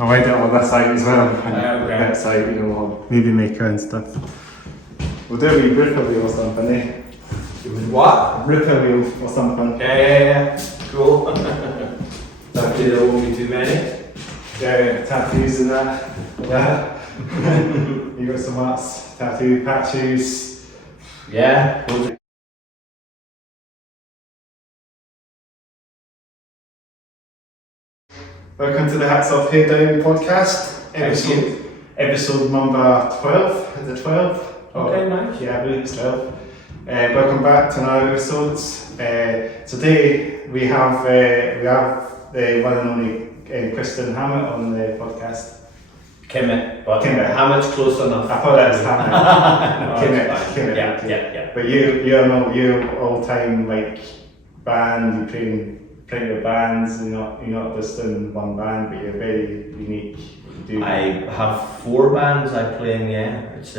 I'll edit all this out as well. Okay. That's out, you know, I'll maybe make and stuff. We'll do a wee ripper wheel or something, eh? What? Ripper wheel or something. Yeah. Cool. Hopefully there won't be too many. Yeah, tattoos and that. Yeah. You got some arts, tattoo patches. Yeah. Welcome to the Hats Off Head Down podcast. Episode number 12. Is it 12? Okay, nice. Yeah, I believe it's 12. Welcome back to another episode. Today we have the one and only Kristen Hammett on the podcast. Kimmett, but Kimmett. Hammett's close enough. I thought that was Hammett. Kimmett. Yeah. But you're all-time like band. You play your bands. You're not just in one band, but you're very unique. I have 4 bands I play in. Yeah, it's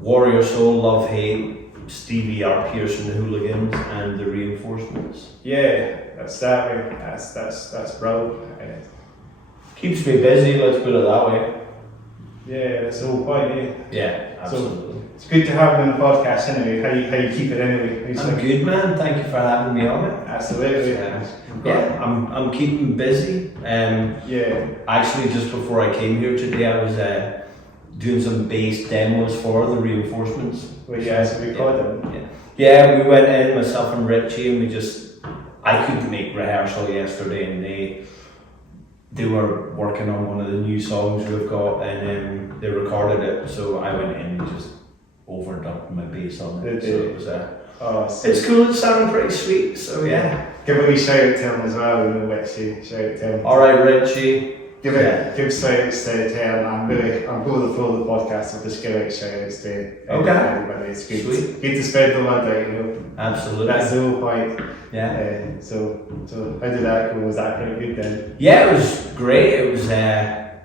Warrior Soul, Love Hate, Stevie R. Pearson, the Hooligans, and the Reinforcements. Yeah, that's that way. That's bro. Keeps me busy, let's put it that way. Yeah, that's the whole point, eh? Yeah, absolutely. So, it's good to have you on the podcast anyway. How you keep it anyway? I'm good, man. Thank you for having me on it. Absolutely. Yeah, I'm keeping busy. Yeah. Actually, just before I came here today, I was doing some bass demos for the Reinforcements. Well, yeah, so we called them. Yeah, we went in, myself and Richie, and I couldn't make rehearsal yesterday, and they were working on one of the new songs we've got, and they recorded it, so I went in and just overdubbed my bass on it. So it was it's cool, it's sounding pretty sweet, so yeah. Give a wee shout out to him as well, you know, Richie, shout out to him. Alright, Richie. Give shout outs to him. I'm going to follow the podcast, so just give out shout outs to everybody. It's good. Sweet. Good to spread the word out, you know. Absolutely. That's the whole point. Yeah. So how did that go? Was that pretty good then? Yeah, it was great. It was I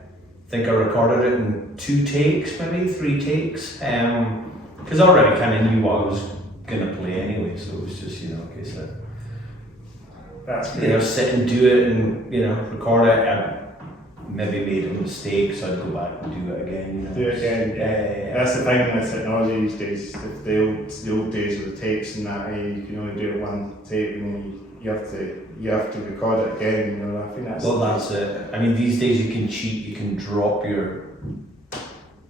think I recorded it in 2 takes, maybe 3 takes. Because I already kind of knew what I was gonna play anyway, so it was just, okay, so that's great. Sit and do it and record it. I maybe made a mistake, so I'd go back and do it again. Do it again. Yeah. That's the thing with technology these days. The old days with the tapes and that, you can only do it one tape, and you have to record it again. I think that's. Well, that's it. I mean, these days you can cheat. You can drop your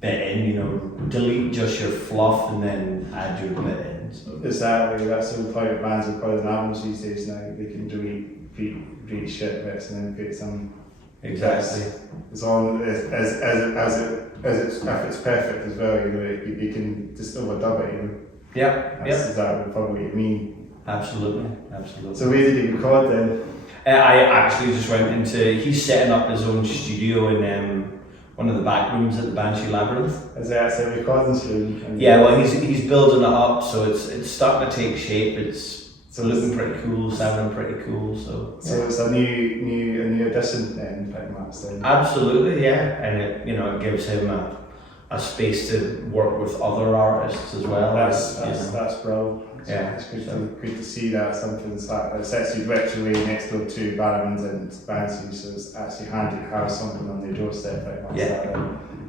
bit in. Delete just your fluff and then add your bit in. So. Exactly. That's the whole point of bands recording albums these days. Now they can delete shit bits and then put some. Exactly. As long as if it's perfect as well, you can just overdub it. Yeah. That's exactly probably what you mean. Absolutely. So where did he record then? I actually just went he's setting up his own studio in one of the back rooms at the Banshee Labyrinth. Is that a recording studio? Yeah, well he's building it up, so it's starting to take shape. It's looking pretty cool, sounding pretty cool. So it's a new addition then, pretty much. Then. Absolutely, yeah, and it gives him a space to work with other artists as well. That's bro. Yeah, it's good to see that something's like it's actually virtually next door to Barrowman's and Banshee, so it's actually handy to have something on their doorstep pretty much.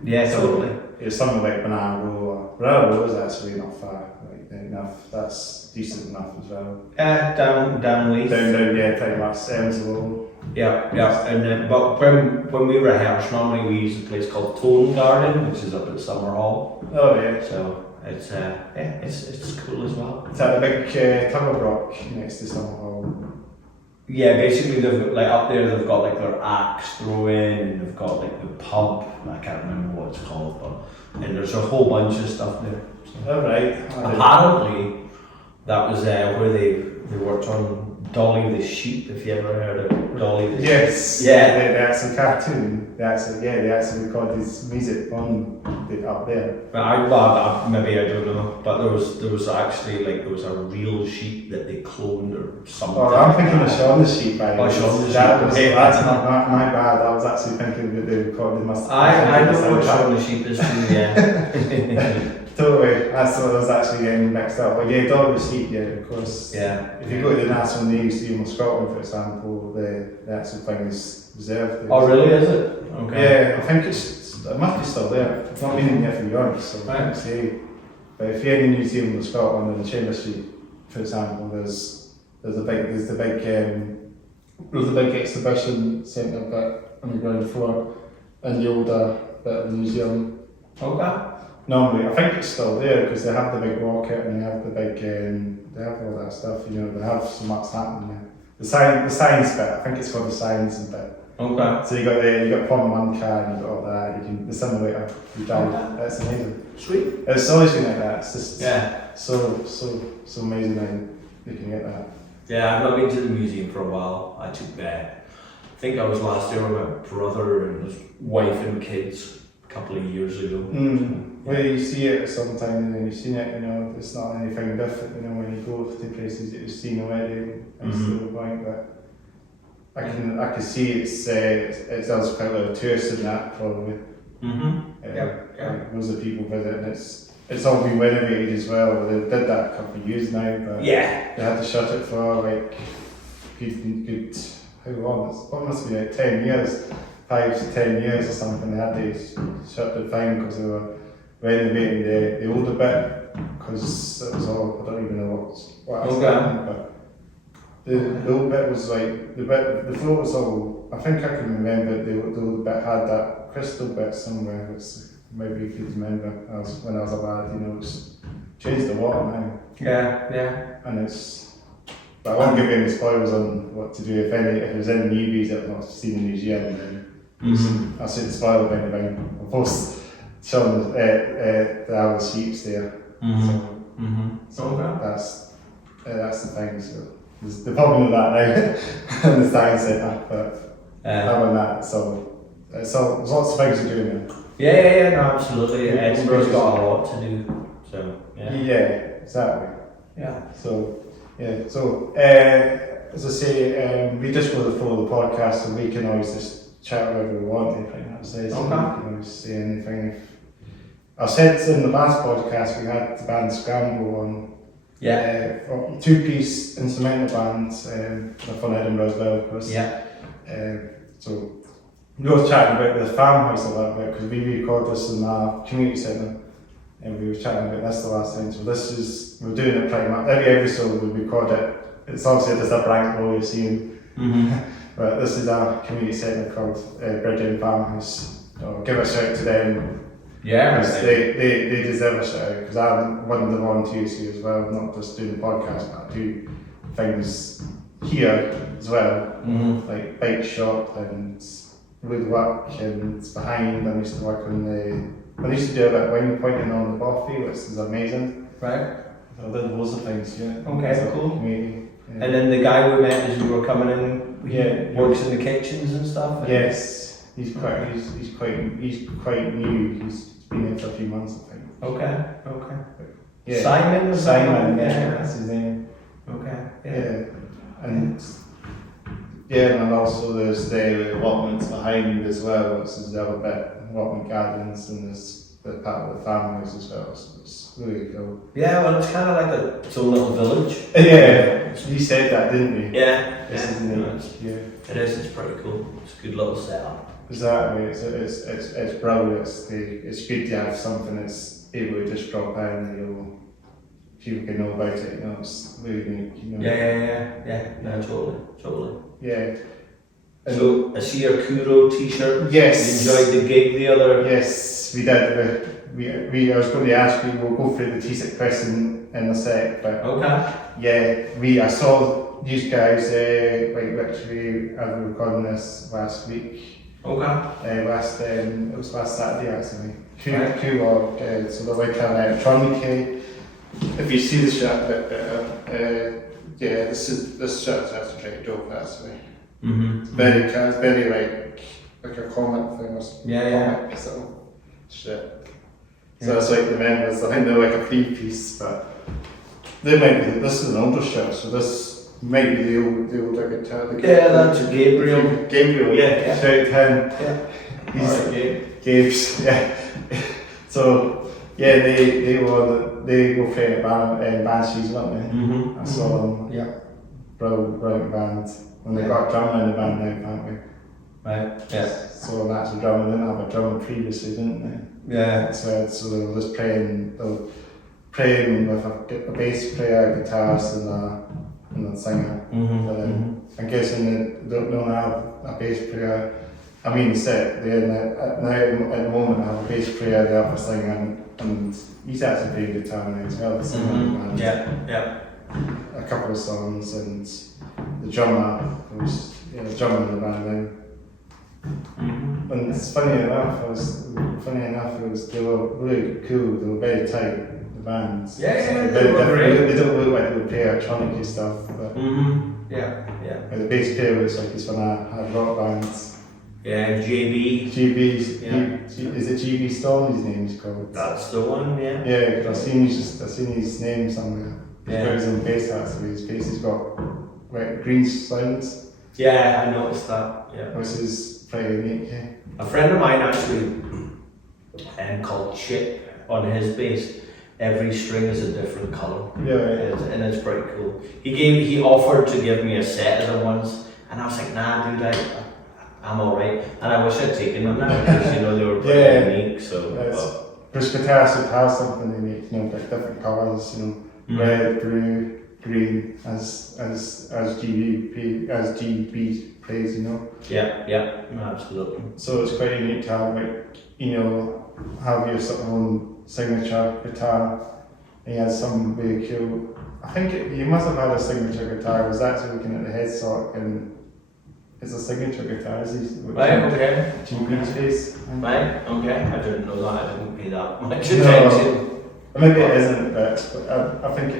Yeah, so totally. It's something like Banana Row is actually not far. Enough. That's decent enough as well. Down Leith. Down, yeah, pretty much. Elmslow. Yeah. And but when we rehearse, normally we use a place called Tone Garden, which is up at Summer Hall. Oh yeah. So it's cool as well. Is that the big tub of rock next to Summer Hall? Yeah, basically they've up there they've got their axe throwing, and they've got the pub. I can't remember what it's called, and there's a whole bunch of stuff there. Oh right. Apparently, that was where they worked on Dolly the sheep. If you ever heard of Dolly the sheep. Yes. Yeah. The actual cartoon. They actually recorded his music on up there. Maybe I don't know, but there was actually there was a real sheep that they cloned or something. Oh, I'm thinking of Shaun the Sheep. Shaun the Sheep. That's not my bad. I was actually thinking that they recorded. I know what Shaun the Sheep is too. Yeah. Totally. That's what I was actually getting mixed up. But yeah, Dolly seat, yeah, of course. Yeah. If you go to the National News Museum of Scotland, for example, the actual thing is reserved there. Oh, really? Is it? Okay. Yeah, I think it must be still there. It's not been in there for years, so I can't say. But if you're in the Museum of Scotland in the Chamber Street, for example, there's the big exhibition centre bit on the ground floor and the older bit of the museum. Okay. Normally, I think it's still there because they have the big rocket and they have the big, they have all that stuff. You know, they have so much happening there. The science bit. I think it's called the science bit. Okay. So you got Formula 1 car and you got all that. You can the simulator. You drive. Okay. That's amazing. Sweet. It's always been like that. It's just Yeah. so amazing how you can get that. Yeah, I've not been to the museum for a while. I think I was last year with my brother and his wife and kids a couple of years ago. Well, you see it sometimes and you've seen it, you know, it's not anything different, you know, when you go to places that you've seen already, that's the point, but I can see it does quite a lot of tourists in that probably. Loads of people visit and it's all been renovated as well. They did that a couple of years now, but they had to shut it for like good how long? What must be like 10 years, 5 to 10 years or something. They had to shut the thing because they were renovating the older bit because it was all, I don't even know what was happening, but the old bit was like the floor was all. I think I can remember the old bit had that crystal bit somewhere, which maybe you could remember when I was a lad. You know, it's changed a lot now. Yeah. And but I won't give you any spoilers on what to do if there's any newbies that have not seen the museum. Then I'll say the spoiler of anything. I'll post showing the owl sheeps there. So that's the thing. So there's the problem with that now in the science centre, but other than that, so there's lots of things to do now. Yeah, no, absolutely. Edinburgh's got a lot to do. So Yeah, exactly. Yeah. So as I say, we just go to follow the podcast, and we can always just chat whatever we want. Anything I say, so we can always say anything. I said in the last podcast we had the band Scramble on. Two-piece instrumental bands. They're from Edinburgh as well, of course. So we were chatting about the farmhouse a little bit because we record this in our community centre. And we were chatting about this the last time, so we're doing it pretty much, every episode we record it, it's obviously just a blank wall you're seeing, but this is our community centre called Bridgend Farmhouse, so give a shout to them, they deserve a shout out, because I'm one of the volunteers here as well, not just doing the podcast, but I do things here as well, like bike shop and woodwork and behind. I used to work on I used to do a bit of wine pointing on the Buffy, which is amazing. Right. I did loads of things, Okay, cool. Community, And then the guy we met as you were coming in, he works in the kitchens and stuff. Yes, he's quite new. He's been there for a few months, I think. Okay. Yeah. Simon. That's his name. Okay. And also there's the allotments behind as well, which is the other bit, allotment gardens, and there's the part of the farmhouse as well, so it's really cool. Yeah, well, it's kind of like its own little village. Yeah, you said that, didn't you? Yeah. It is, it's pretty cool. It's a good little setup. Exactly, it's brilliant. It's good to have something that's able to just drop in and people can know about it, it's really unique, Yeah, no, totally. Yeah. So I see your Kuro t-shirt. Yes. You enjoyed the gig the other. Yes, we did. I was going to ask you. We'll go through the t-shirt question in a sec, but I saw these guys literally. I was recording this last week. Okay. It was last Saturday actually. Kuro, so they're like an electronic. If you see the shirt a bit better, this shirt is actually pretty dope actually. Very like a comic thing or something. Comic sort shit. So it's like the members, I think they're like a 3-piece, but this is an older shirt, so this might be the older guitar. That's Gabriel. Shout out to him. He's Gabe's, So Yeah, they were playing at Banshees, weren't they? Mm-hmm. I saw them. Yeah. Brilliant band. And they got a drummer in the band now, can't we? Right. Yeah. So an actual drummer. They didn't have a drummer previously, didn't they? Yeah. So they were just playing with a bass player, a guitarist, and a singer. Mm-hmm. I guess they don't have a bass player. I mean, set there now at the moment I have a bass player, they have a singer, and he's actually playing guitar now as well. Mm-hmm. Yeah. A couple of songs, and the drummer, who's the drummer in the band now. Mm-hmm. And it's funny enough, they were really cool. They were very tight, the bands. Yeah, they were great. They don't look like they would play electronic stuff, but Yeah. like the bass player looks like he's from a rock band. Yeah, JB. GB's, Yeah. is it GB Storm his name's called? That's the one, yeah. Yeah, because I've seen his name somewhere. Yeah. He's got his own bass actually, his bass has got green sounds, Yeah, I noticed that. Yeah. which is pretty unique, yeah. A friend of mine actually called Chip on his bass. Every string is a different colour. Yeah. And it's pretty cool. He offered to give me a set of them once, and I was like, nah, dude, I'm alright. And I wish I'd taken them now because they were pretty unique. So. Because guitars would have something they make, like different colours, red, blue, green, as GB plays, Yeah, absolutely. So it's quite unique to have have your sort of own signature guitar. He has some really cool. I think he must have had a signature guitar. I was actually looking at the headstock, and it's a signature guitar. Is he? Right. Okay. GB's face. Right. Okay. I didn't know that. I didn't pay that much No. attention. Maybe it isn't, but I think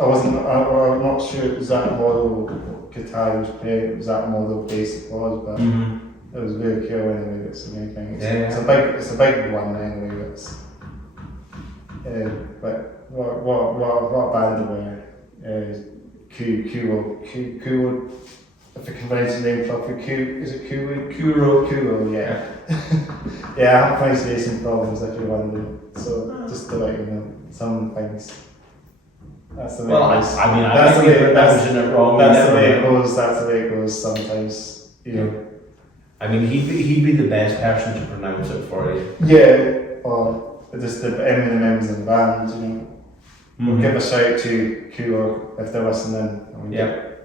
I'm not sure it was that model guitar he was playing, it was that model bass it was, but it was very cool anyway. That's the main thing. It's a big one anyway. But what band were Q, if I can pronounce the name properly, is it Kuro, yeah. Yeah, I have pronunciation problems if you're wondering. So just to let you know, some things. That's the way it goes. I mean, I think you're pronouncing it wrong. That's the way it goes. That's the way it goes. Sometimes, I mean, he'd be the best person to pronounce it for you. Yeah, or just the M's in the band. We'll give a shout to Kuro if they're listening.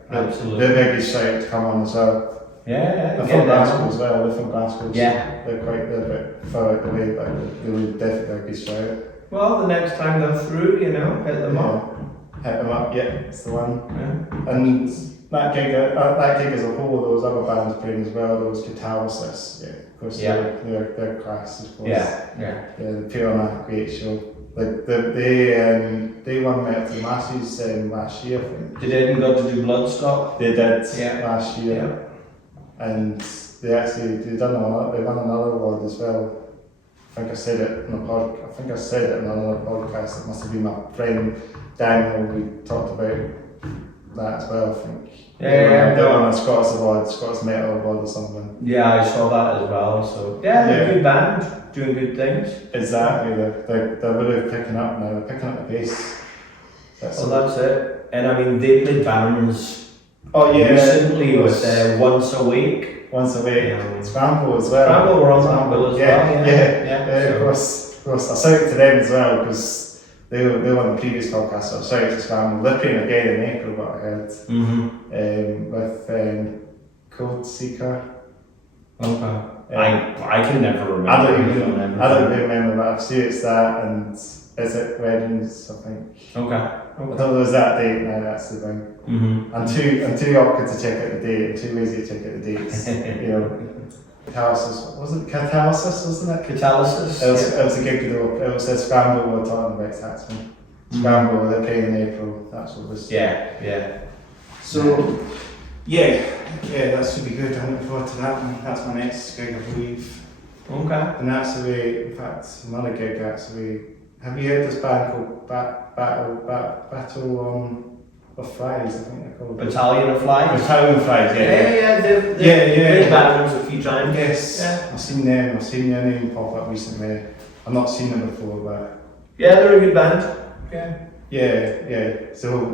Absolutely. They're a big shout to come on as well. Yeah. They're from Glasgow as well. They're from Glasgow. Yeah. They're a bit far out the way, but they would definitely be shout. Well, the next time they're through, hit them up. Hit them up, yeah, it's the one. Yeah. And that gig as a whole, there was other bands playing as well. There was Catalysis, of course. They're class, of course. Yeah. They put on a great show. Like they won Metal to Masses last year, I think. Did Edinburgh got to do Bloodstock? They did last year, and they won another award as well. I think I said it in another podcast. It must have been my friend Daniel. We talked about that as well. I think. They won a Scots Metal Award or something. Yeah, I saw that as well. So they're a good band, doing good things. Exactly, they're really picking up now. They're picking up the pace. That's it. And I mean, they played Barons recently with Once a Week. Scramble as well. Scramble were on Scramble as well. Yeah. Of course. I shouted to them as well because they were on the previous podcast. So I shouted to Scramble. They're playing again in April, what I heard. With Cold Seeker. Okay. I can never remember. I don't even remember, but I've seen it's that, and is it Weddings, I think. Okay. I don't know, is that date now, that's the thing. I'm too awkward to check out the date, and too lazy to check out the dates. Catalysis, wasn't it? Catalysis, wasn't it? Catalysis. It was a gig, it was a Scramble we were talking about, that's me. Scramble, they're playing in April, that's what it was. Yeah. So, that should be good. I'm looking forward to that one. That's my next gig, I believe. Okay. And that's the way, in fact, another gig actually. Have you heard this band called Battle of Flies, I think they're called? Battalion of Flies? Battalion of Flies, yeah. They've played Barons a few times. Yes, I've seen them. I've seen their name pop up recently. I've not seen them before, but Yeah, they're a good band. Yeah. Yeah. So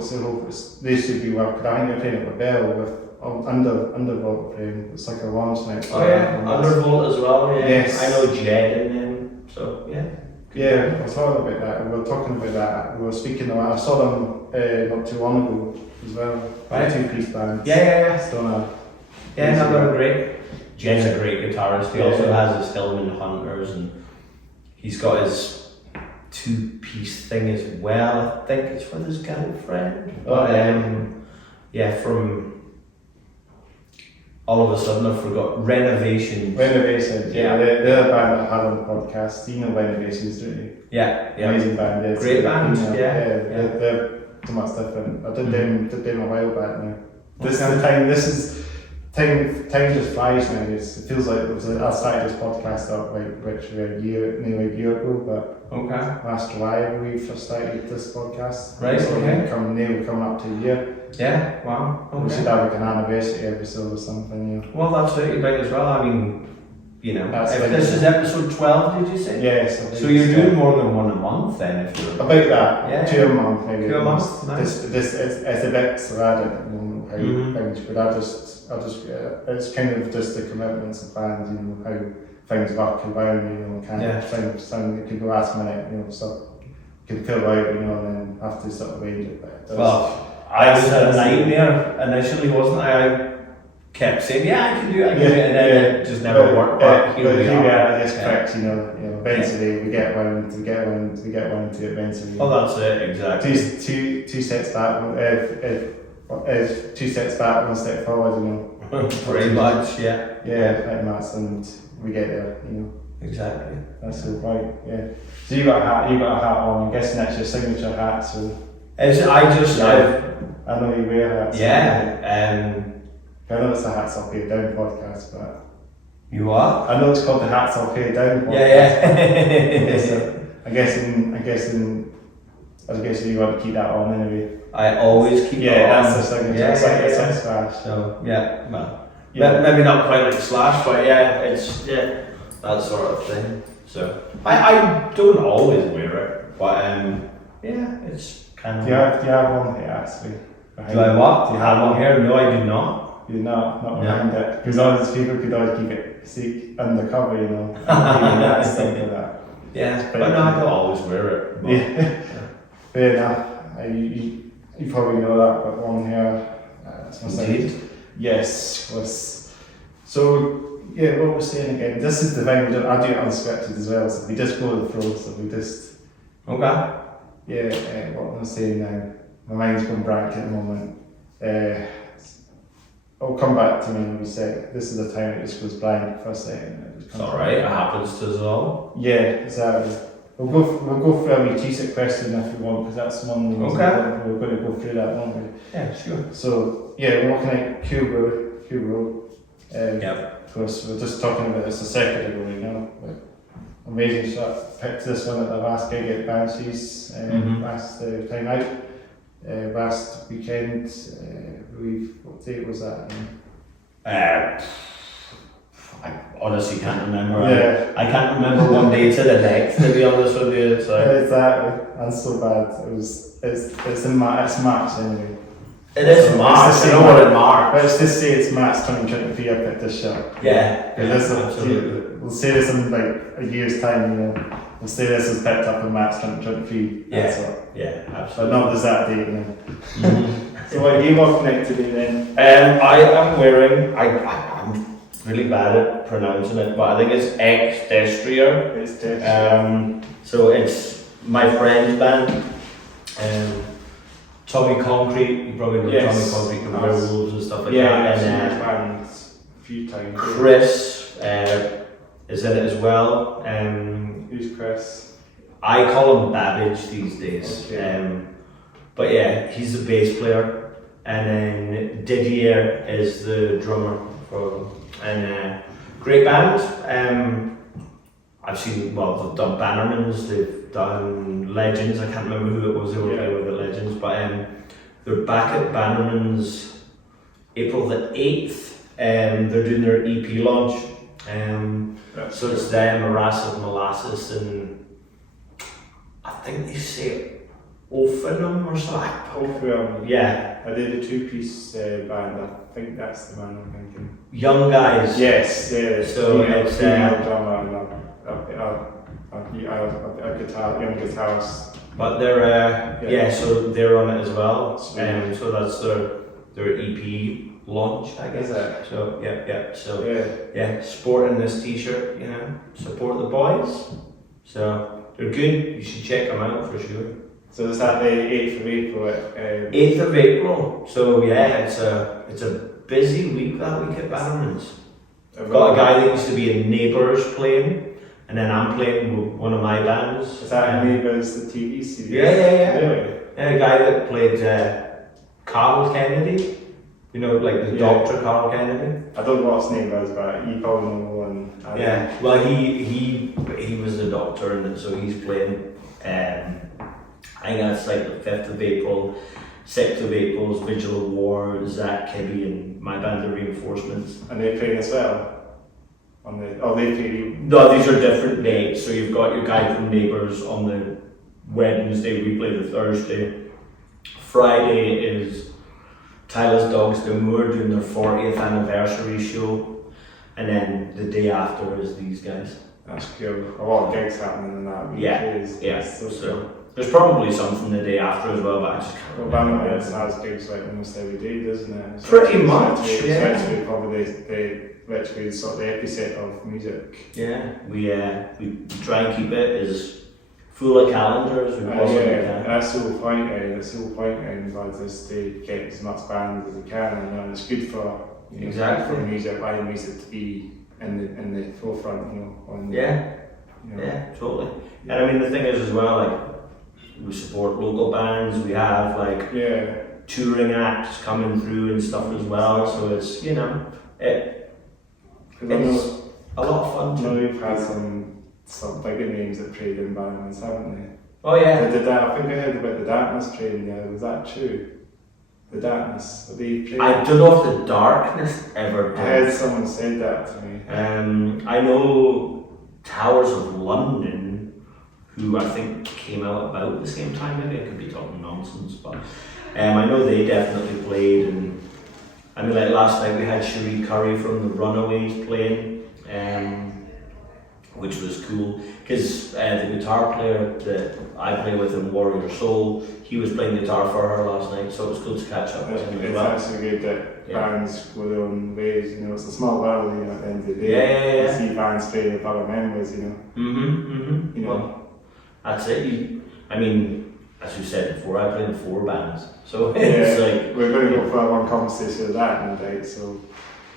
they should be working. I think they're playing at the Bell with Undervolt frame. It's like a launch night. Oh yeah, Undervolt as well. Yeah. Yes. I know Jed and them. So yeah. Yeah, I was talking about that. We were talking about that. We were speaking about. I saw them not too long ago as well. Right. 2-piece bands. Yeah. Stunner. Yeah, no, they're great. Jed's a great guitarist. He also has his Hillman Hunters, and he's got his 2-piece thing as well. I think it's with his girlfriend. But from all of a sudden I forgot Renovations. Renovations, yeah. They're a band that I had on the podcast. You know Renovations, don't you? Yeah. Amazing band. Yeah. Great band. They're so much different. I did them a while back now. This is the time. This is time just flies now. It feels like I started this podcast up nearly a year ago, but last July I believe I started this podcast. Right. So nearly coming up to a year. Yeah. Wow. Okay. We should have like an anniversary episode or something. Well, that's it, big as well. I mean, That's if this is episode 12, did you say? Yes. So you're doing more than one a month then, if you're about that. Yeah. 2 a month maybe. 2 a month. Nice. It's a bit sporadic at the moment how things, but I just it's kind of just the commitments of bands, how things work around, can't sound it could be last minute, stuff could pull out, and then have to sort of arrange it. But it does. Well, I was a nightmare initially, wasn't I? I kept saying, I can do it, and then it just never worked. But here we are. It just clicks, eventually we get one to eventually. Oh, that's it, exactly. Two sets back, 2 sets back, 1 step forward, Pretty much, yeah. Yeah, pretty much, and we get there, Exactly. That's all right, yeah. So you got a hat on, I'm guessing that's your signature hat, so. I know you wear hats. Yeah. I know it's the Hats Off Pay Down podcast, but. You what? I know it's called the Hats Off Pay Down podcast. Yeah. I'm guessing you want to keep that on anyway. I always keep it on. That's the signature. It's like Slash. So, maybe not quite like Slash, but it's that sort of thing. So, I don't always wear it, but it's kind of. Do you have one here actually? Do I what? Do you have one here? No, I do not. You're not behind it. Because all these people could always keep it undercover, and stuff like that. Yeah, but no, I don't always wear it. Yeah. Fair enough. You probably know that, but one here. Indeed. Yes. So, what we're saying again, this is the thing, I do it unscripted as well, so we just go with the flow, so we just. Okay. Yeah, what I'm saying now, my mind's going blank at the moment. It'll come back to me in a sec. This is the time it just goes blank for a second. It's alright, it happens to us all. Yeah, exactly. We'll go for a wee cheese question if you want, because that's one we're going to go through that, won't we? Yeah, sure. So, we're looking at KURO. Of course, we're just talking about this a second ago right now. Amazing shot. Picked this one at the last gig at Banshees last time out. Last weekend, what date was that? I honestly can't remember. Yeah. I can't remember one day to the next, to be honest with you. So. Exactly. That's so bad. It's March anyway. It is March. I know what in March. Let's just say it's March 2023 I picked this shot. Yeah. Absolutely. We'll say this in like a year's time, We'll say this was picked up in March 2023. Yeah, absolutely. But not there's that date now. So what are you walking out today then? I am wearing, I'm really bad at pronouncing it, but I think it's Extestria. So it's my friend's band. Tommy Concrete, you probably know Tommy Concrete from Werewolves and stuff like that. And bands a few times. Chris is in it as well. Who's Chris? I call him Babbage these days. Okay. But yeah, he's the bass player, and then Didier is the drummer. Great band. I've seen, they've done Bannermans, they've done Legends. I can't remember who it was they were playing with the Legends, but they're back at Bannermans April the 8th. They're doing their EP launch. So it's them, Molasses, and I think they say Ophenum or something. Yeah. I did a two-piece band. I think that's the man I'm thinking. Young guys. Yes, yeah. So it's female drummer and a guitar, young guitarist. But they're so they're on it as well. Really? So that's their EP launch, I guess. Is it? So yeah. So yeah, sporting this T-shirt, you know, support the boys. So they're good. You should check them out for sure. So is that the 8th of April? 8th of April. So yeah, it's a busy week that week at Bannerman's. I've got a guy that used to be in Neighbours playing, and then I'm playing with one of my bands. Is that Neighbours, the TV series? Yeah. Really? And a guy that played Carl Kennedy. You know, like the Dr. Carl Kennedy. I don't know what his name was, but you probably know one. Well, he was the Doctor, and so he's playing. I think that's like the 5th of April, 6th of April is Vigil of War, Zach Kibbe and my band, The Reinforcements. And they playing as well? They play. No, these are different dates. So you've got your guy from Neighbours on the Wednesday, we play the Thursday. Friday is Tyler's Dogs Moor doing their 40th anniversary show. And then the day after is these guys. That's cool. A lot of gigs happening in that week. Yeah. So So there's probably something the day after as well, but I just can't remember. has gigs like almost every day, doesn't it? Pretty much, It's yeah. actually probably literally sort of the epicenter of music. Yeah, we try and keep it as full of calendar as we possibly can. That's the whole point. That's the whole point. And is to get as much band as we can, and it's good for Exactly. for live music to be in the forefront. Yeah, totally. And I mean the thing is as well, like we support local bands. We have like touring acts coming through and stuff as well. So it's it's a lot of fun. We've had some bigger names that played in bands, haven't they? Oh yeah. I think I heard about the Darkness playing there. Was that true? The Darkness, are they playing? I don't know if the Darkness ever did. I heard someone say that to me. I know Towers of London, who I think came out about the same time. Maybe I could be talking nonsense, but I know they definitely played. And I mean, like last night we had Cherie Curry from the Runaways playing, which was cool because the guitar player that I play with in Warrior Soul, he was playing guitar for her last night, so it was cool to catch up with him as well. It's actually good that bands go their own ways, it's a small world, at the end of the day. You see bands play with other members, Well, that's it. I mean, as you said before, I play in 4 bands, so it's like... We're going to go for one conversation with that in a day, so...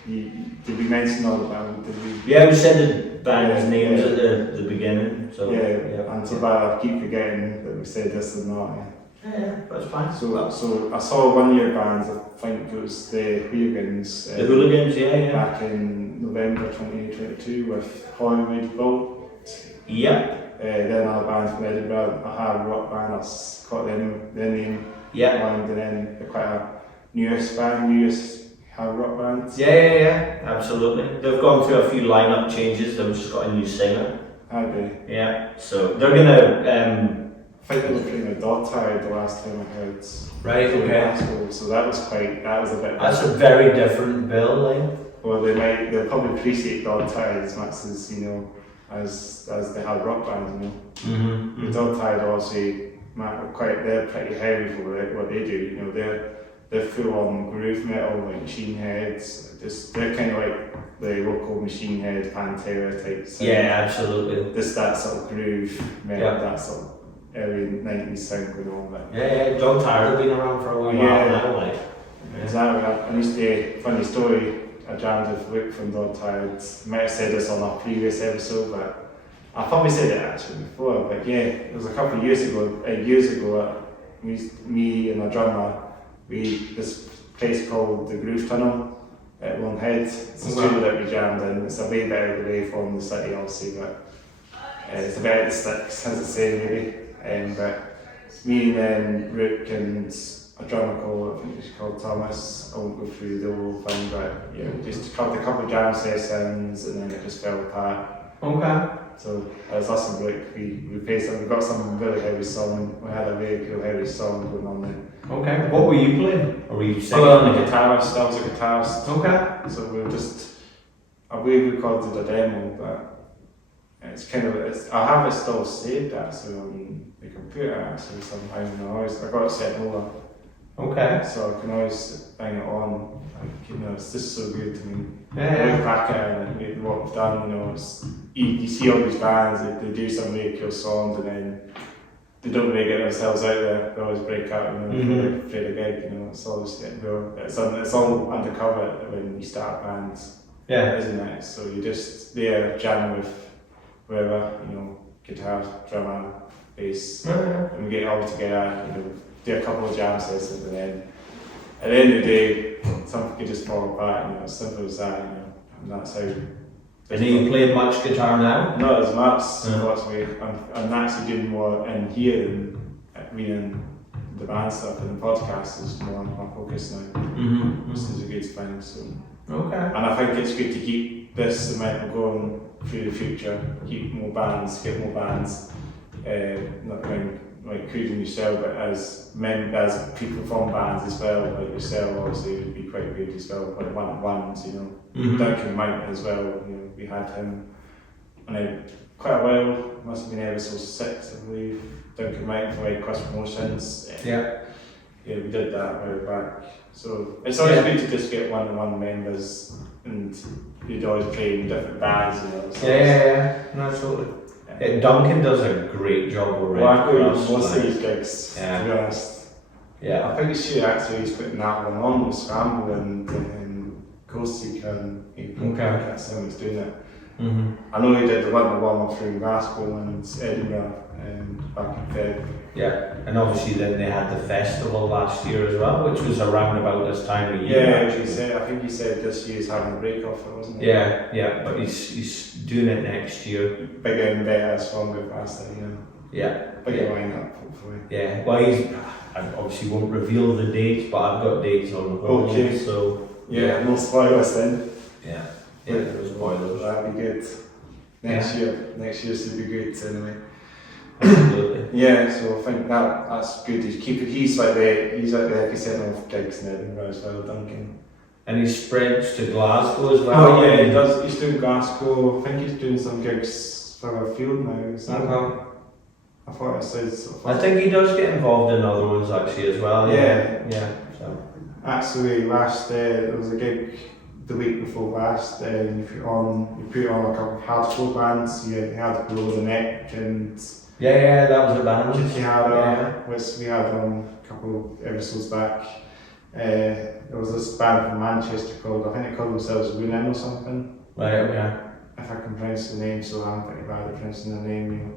Did we mention all the band? Yeah, we said the band's names at the beginning. So and so bad I keep forgetting that we said this and that. Yeah, that's fine. So I saw one of your bands. I think it was the Hooligans. The Hooligans, back in November 2022 with Hollywood Vault. Yep. Then another band from Edinburgh, a hard rock band. I caught their name. Yep. And then quite a newest hard rock bands. Yeah, absolutely. They've gone through a few lineup changes. They've just got a new singer. Have they? Yeah. So they're gonna. I think they were playing with Dogtide the last time I heard. Right. Okay. So that was a bit. That's a very different bill, like. Well, they'll probably appreciate Dogtide as much as as the hard rock bands, Mm-hmm. The Dogtide obviously, they're pretty heavy for what they do. They're full on groove metal, like Machine Heads. They're kind of like the local Machine Head, Pantera type sound. Yeah, absolutely. Just that sort of groove metal, that sort of early 90s sound going on. Yeah, Dogtide have been around for a while now, like. Exactly. I used to, funny story, I jammed with Luke from Dogtide. Might have said this on a previous episode, but I probably said it actually before. But yeah, it was a couple of years ago. Me and a drummer. This place called the Groove Tunnel at One Head. It's a studio that we jammed in. It's a way better away from the city, obviously, but it's a bit of the sticks, as I say, maybe. But me and then Rook and a drummer I think he's called Thomas. I won't go through the whole thing, but just a couple of jam sessions, and then it just fell apart. Okay. So it's us and Rick, we faced it. We got some really heavy song. We had a really cool heavy song going on there. Okay. What were you playing? Or were you singing? I'm a guitarist. I was a guitarist. Okay. So we were just, we recorded a demo, but it's kind of, I have it still saved actually on the computer actually sometimes, I got it set over. Okay. So I can always bang it on. It's just so good to me. Yeah. I look back at it and what we've done, you see all these bands, they do some really cool songs and then they don't really get themselves out there, they always break out, afraid of gig, it's always it's all undercover when you start bands, isn't it? So you're just there jamming with whoever, guitar, drummer, bass, and we get all together, do a couple of jam sessions and then at the end of the day, something could just fall apart, as simple as that, and that's how. And do you play much guitar now? Not as much, unfortunately. I'm actually doing more in here than reading the band stuff, and the podcast is more my focus now, which is a good thing. So. Okay. And I think it's good to keep this momentum going through the future, keep more bands, get more bands, not going like Cruz and yourself, but as people from bands as well, like yourself obviously would be quite good as well, like one-on-ones, Duncan Mike as well, we had him, and quite a while, must have been episode 6 I believe, Duncan Mike for Crust Promotions. Yeah, we did that a while back, so it's always good to just get one-on-one members, and you'd always play in different bands, So no, absolutely. Duncan does a great job with I go to most of these gigs, to be honest. Yeah. I think he should actually he's putting that one on with Scramble and Coast Seeker in April. I can't see him doing it. I know he did the one up through Glasgow and Edinburgh back in Feb. Yeah, and obviously then they had the festival last year as well, which was around about this time of year. Yeah, I think he said this year's having a break off it, wasn't it? Yeah, but he's doing it next year. Bigger and better, stronger, faster, Yeah. Bigger lineup, hopefully. Yeah, well I obviously won't reveal the dates, but I've got dates on the Okay. So no spoilers then. Yeah, no spoilers. That'd be good. Next year should be good anyway. Absolutely. So I think that's good. He's like the epicenter of gigs in Edinburgh as well, Duncan. And he spreads to Glasgow as well. Oh yeah, he does. He's doing Glasgow. I think he's doing some gigs further afield now. Is that I thought it says. I think he does get involved in other ones actually as well. Yeah. So. Actually, last there was a gig the week before last. You put on a couple of hardcore bands. You had Below the Neck and. Yeah, that was a band. Which we had on a couple of episodes back. There was this band from Manchester called, I think they called themselves Runin or something. Right, okay. If I can pronounce the name, so I'm pretty bad at pronouncing the name.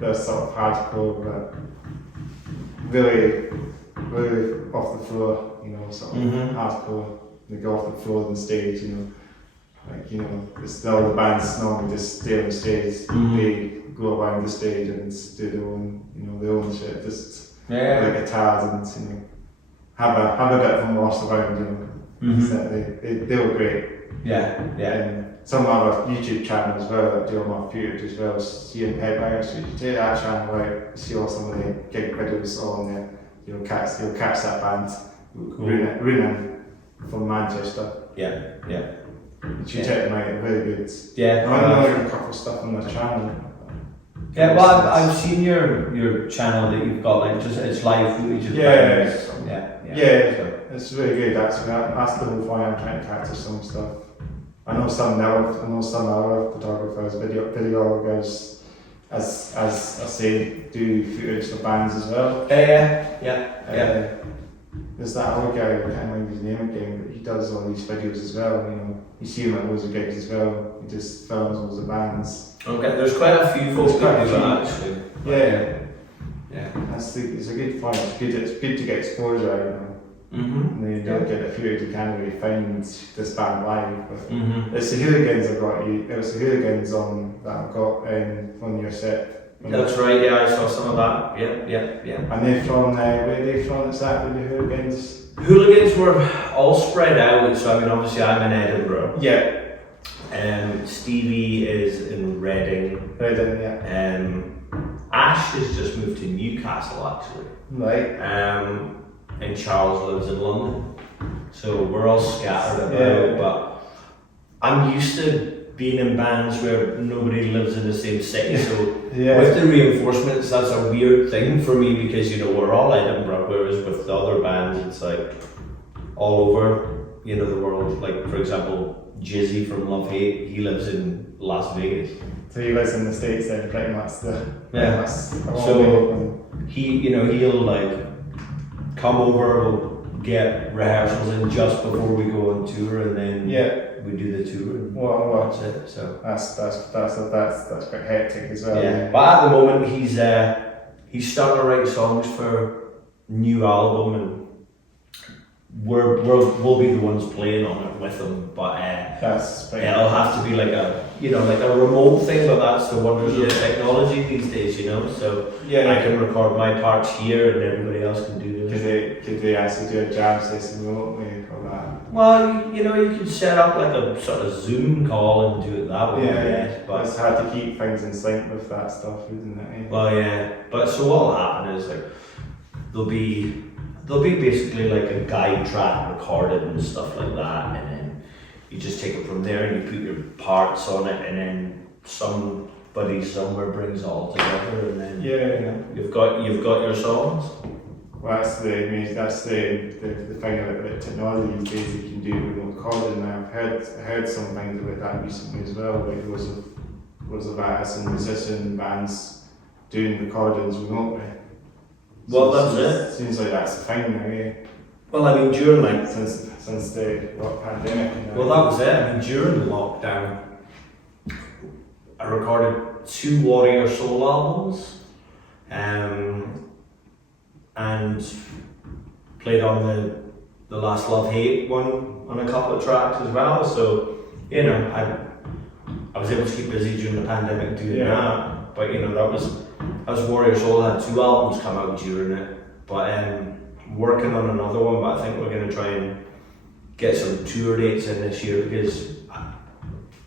They're sort of hardcore, but really off the floor, sort of hardcore. They go off the floor on stage, it's all the bands normally just stay on stage. They go around the stage and do their own shit, just like guitars and have a bit of a loss around, they were great. And some other YouTube channels as well that do all my footage as well, CM Headbangers, so you take that channel out, see all some of the gig videos on there, you'll catch that band, Runin from Manchester. You should check them out, they're very good. I know a couple of stuff on their channel. Yeah, well, I've seen your channel that you've got, like, it's live footage of bands. It's really good actually. That's the whole point. I'm trying to capture some stuff. I know some other photographers, videographers, as I say, do footage for bands as well. There's that other guy, I can't remember his name again, but he does all these videos as well. You see him at loads of gigs as well. He just films loads of bands. Okay, there's quite a few folks that do that actually. It's a good fun. It's good to get exposure, And then you don't get a few you can't really find this band live. But it's the Hooligans I've got. It was the Hooligans on that I've got on your set. That's right. Yeah, I saw some of that. Yeah. And they're from where are they from? Is that with the Hooligans? Hooligans were all spread out. So I mean, obviously I'm in Edinburgh. Stevie is in Reading. Reading, yeah. Ash has just moved to Newcastle actually. Right. And Charles lives in London. So we're all scattered about, but I'm used to being in bands where nobody lives in the same city. So with the reinforcements, that's a weird thing for me because, you know, we're all Edinburgh, whereas with the other bands, it's like all over, you know, the world. Like, for example, Jizzy from Love Hate, he lives in Las Vegas. So he lives in the States then, pretty much. So he'll like come over, we'll get rehearsals in just before we go on tour, and then we do the tour. And that's it. So that's quite hectic as well. Yeah, but at the moment he's starting to write songs for a new album, and we'll be the ones playing on it with him. But it'll have to be like a remote thing. But that's the wonders of technology these days, you know. So I can record my parts here, and everybody else can do theirs. Could they actually do a jam session remotely or that? Well, you know, you could set up like a sort of Zoom call and do it that way. Yeah, but it's hard to keep things in sync with that stuff, isn't it? Well, yeah, but so what'll happen is like there'll be basically like a guide track recorded and stuff like that, and then you just take it from there and you put your parts on it, and then somebody somewhere brings it all together, and then you've got your songs. Well, that's the thing about technology these days. You can do remote recording. I've heard some things about that recently as well. Like was of artists and musician bands doing recordings remotely. Well, that's it. Seems like that's a thing now, yeah. Well, I mean, during like since the pandemic. You know. Well, that was it. I mean, during lockdown, I recorded 2 Warrior Soul albums, and played on the last Love Hate one on a couple of tracks as well. So, you know, I was able to keep busy during the pandemic doing that. But you know, that was Warrior Soul. I had 2 albums come out during it, but working on another one. But I think we're going to try and get some tour dates in this year because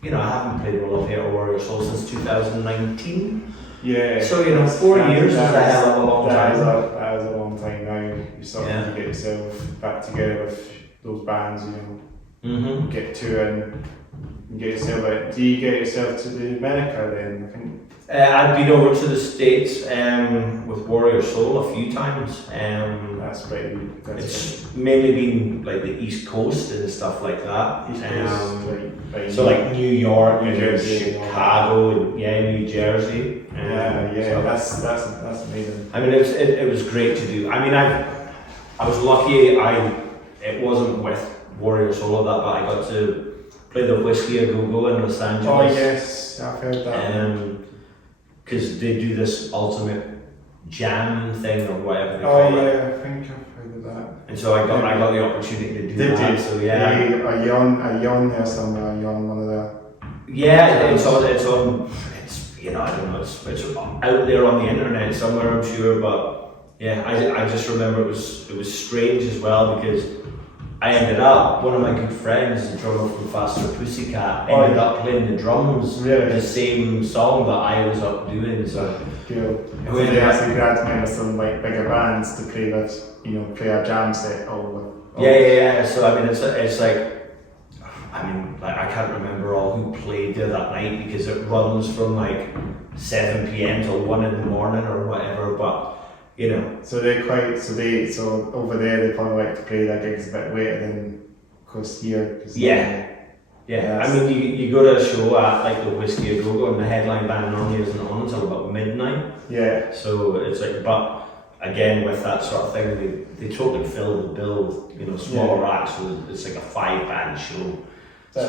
you know I haven't played Love Hate or Warrior Soul since 2019. Yeah. So you know, 4 years is a hell of a long time. That is a long time now. You sort of get yourself back together with those bands, you know. Get touring, and get yourself out. Do you get yourself to the America then? I think. I've been over to the States with Warrior Soul a few times. That's pretty. It's mainly been like the East Coast and stuff like that. East Coast, so like New York, New Jersey, Chicago, and New Jersey. So that's amazing. I mean, it was great to do. I mean, I was lucky. It wasn't with Warrior Soul or that, but I got to play the Whisky a Go-Go in Los Angeles. Oh yes, I've heard that. Because they do this ultimate jam thing or whatever they call it. Oh yeah, I think I've heard of that. And so I got the opportunity to do that. So Are you on there somewhere? Are you on one of the? Yeah, it's on. You know, I don't know. It's out there on the internet somewhere, I'm sure. But yeah, I just remember it was strange as well because I ended up, one of my good friends, the drummer from Faster Pussycat, ended up playing the drums, the same song that I was up doing. So cool. So they actually grabbed me with some like bigger bands to play with, you know, play a jam set Yeah. So I mean, it's like. I mean, like I can't remember all who played there that night because it runs from like 7 p.m. till 1 in the morning or whatever. But you know, so over there they probably like to play their gigs a bit later than of course here. Yeah. I mean, you go to a show at like the Whisky a Go-Go and the headline band normally isn't on until about midnight. Yeah. So it's like, but again with that sort of thing, they totally fill the bill with, you know, smaller acts. So it's like a 5-band show. That's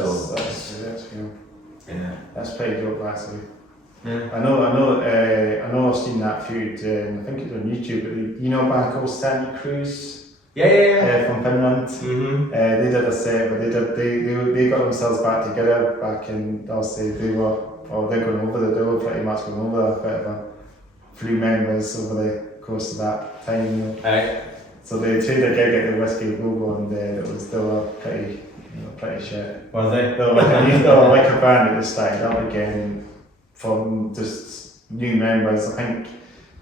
cool. Yeah. That's pretty dope actually. Yeah. I know I've seen that feud, I think it's on YouTube, but you know a band called Santa Cruz? Yeah. From Finland. They did a set, but they got themselves back together back in, obviously they were pretty much going over a bit of a few members over the course of that time. You know. So they traded a gig at the Whisky a Go-Go and it was still a pretty They were pretty shit. Were they? They were like a band that was started up again from just new members. I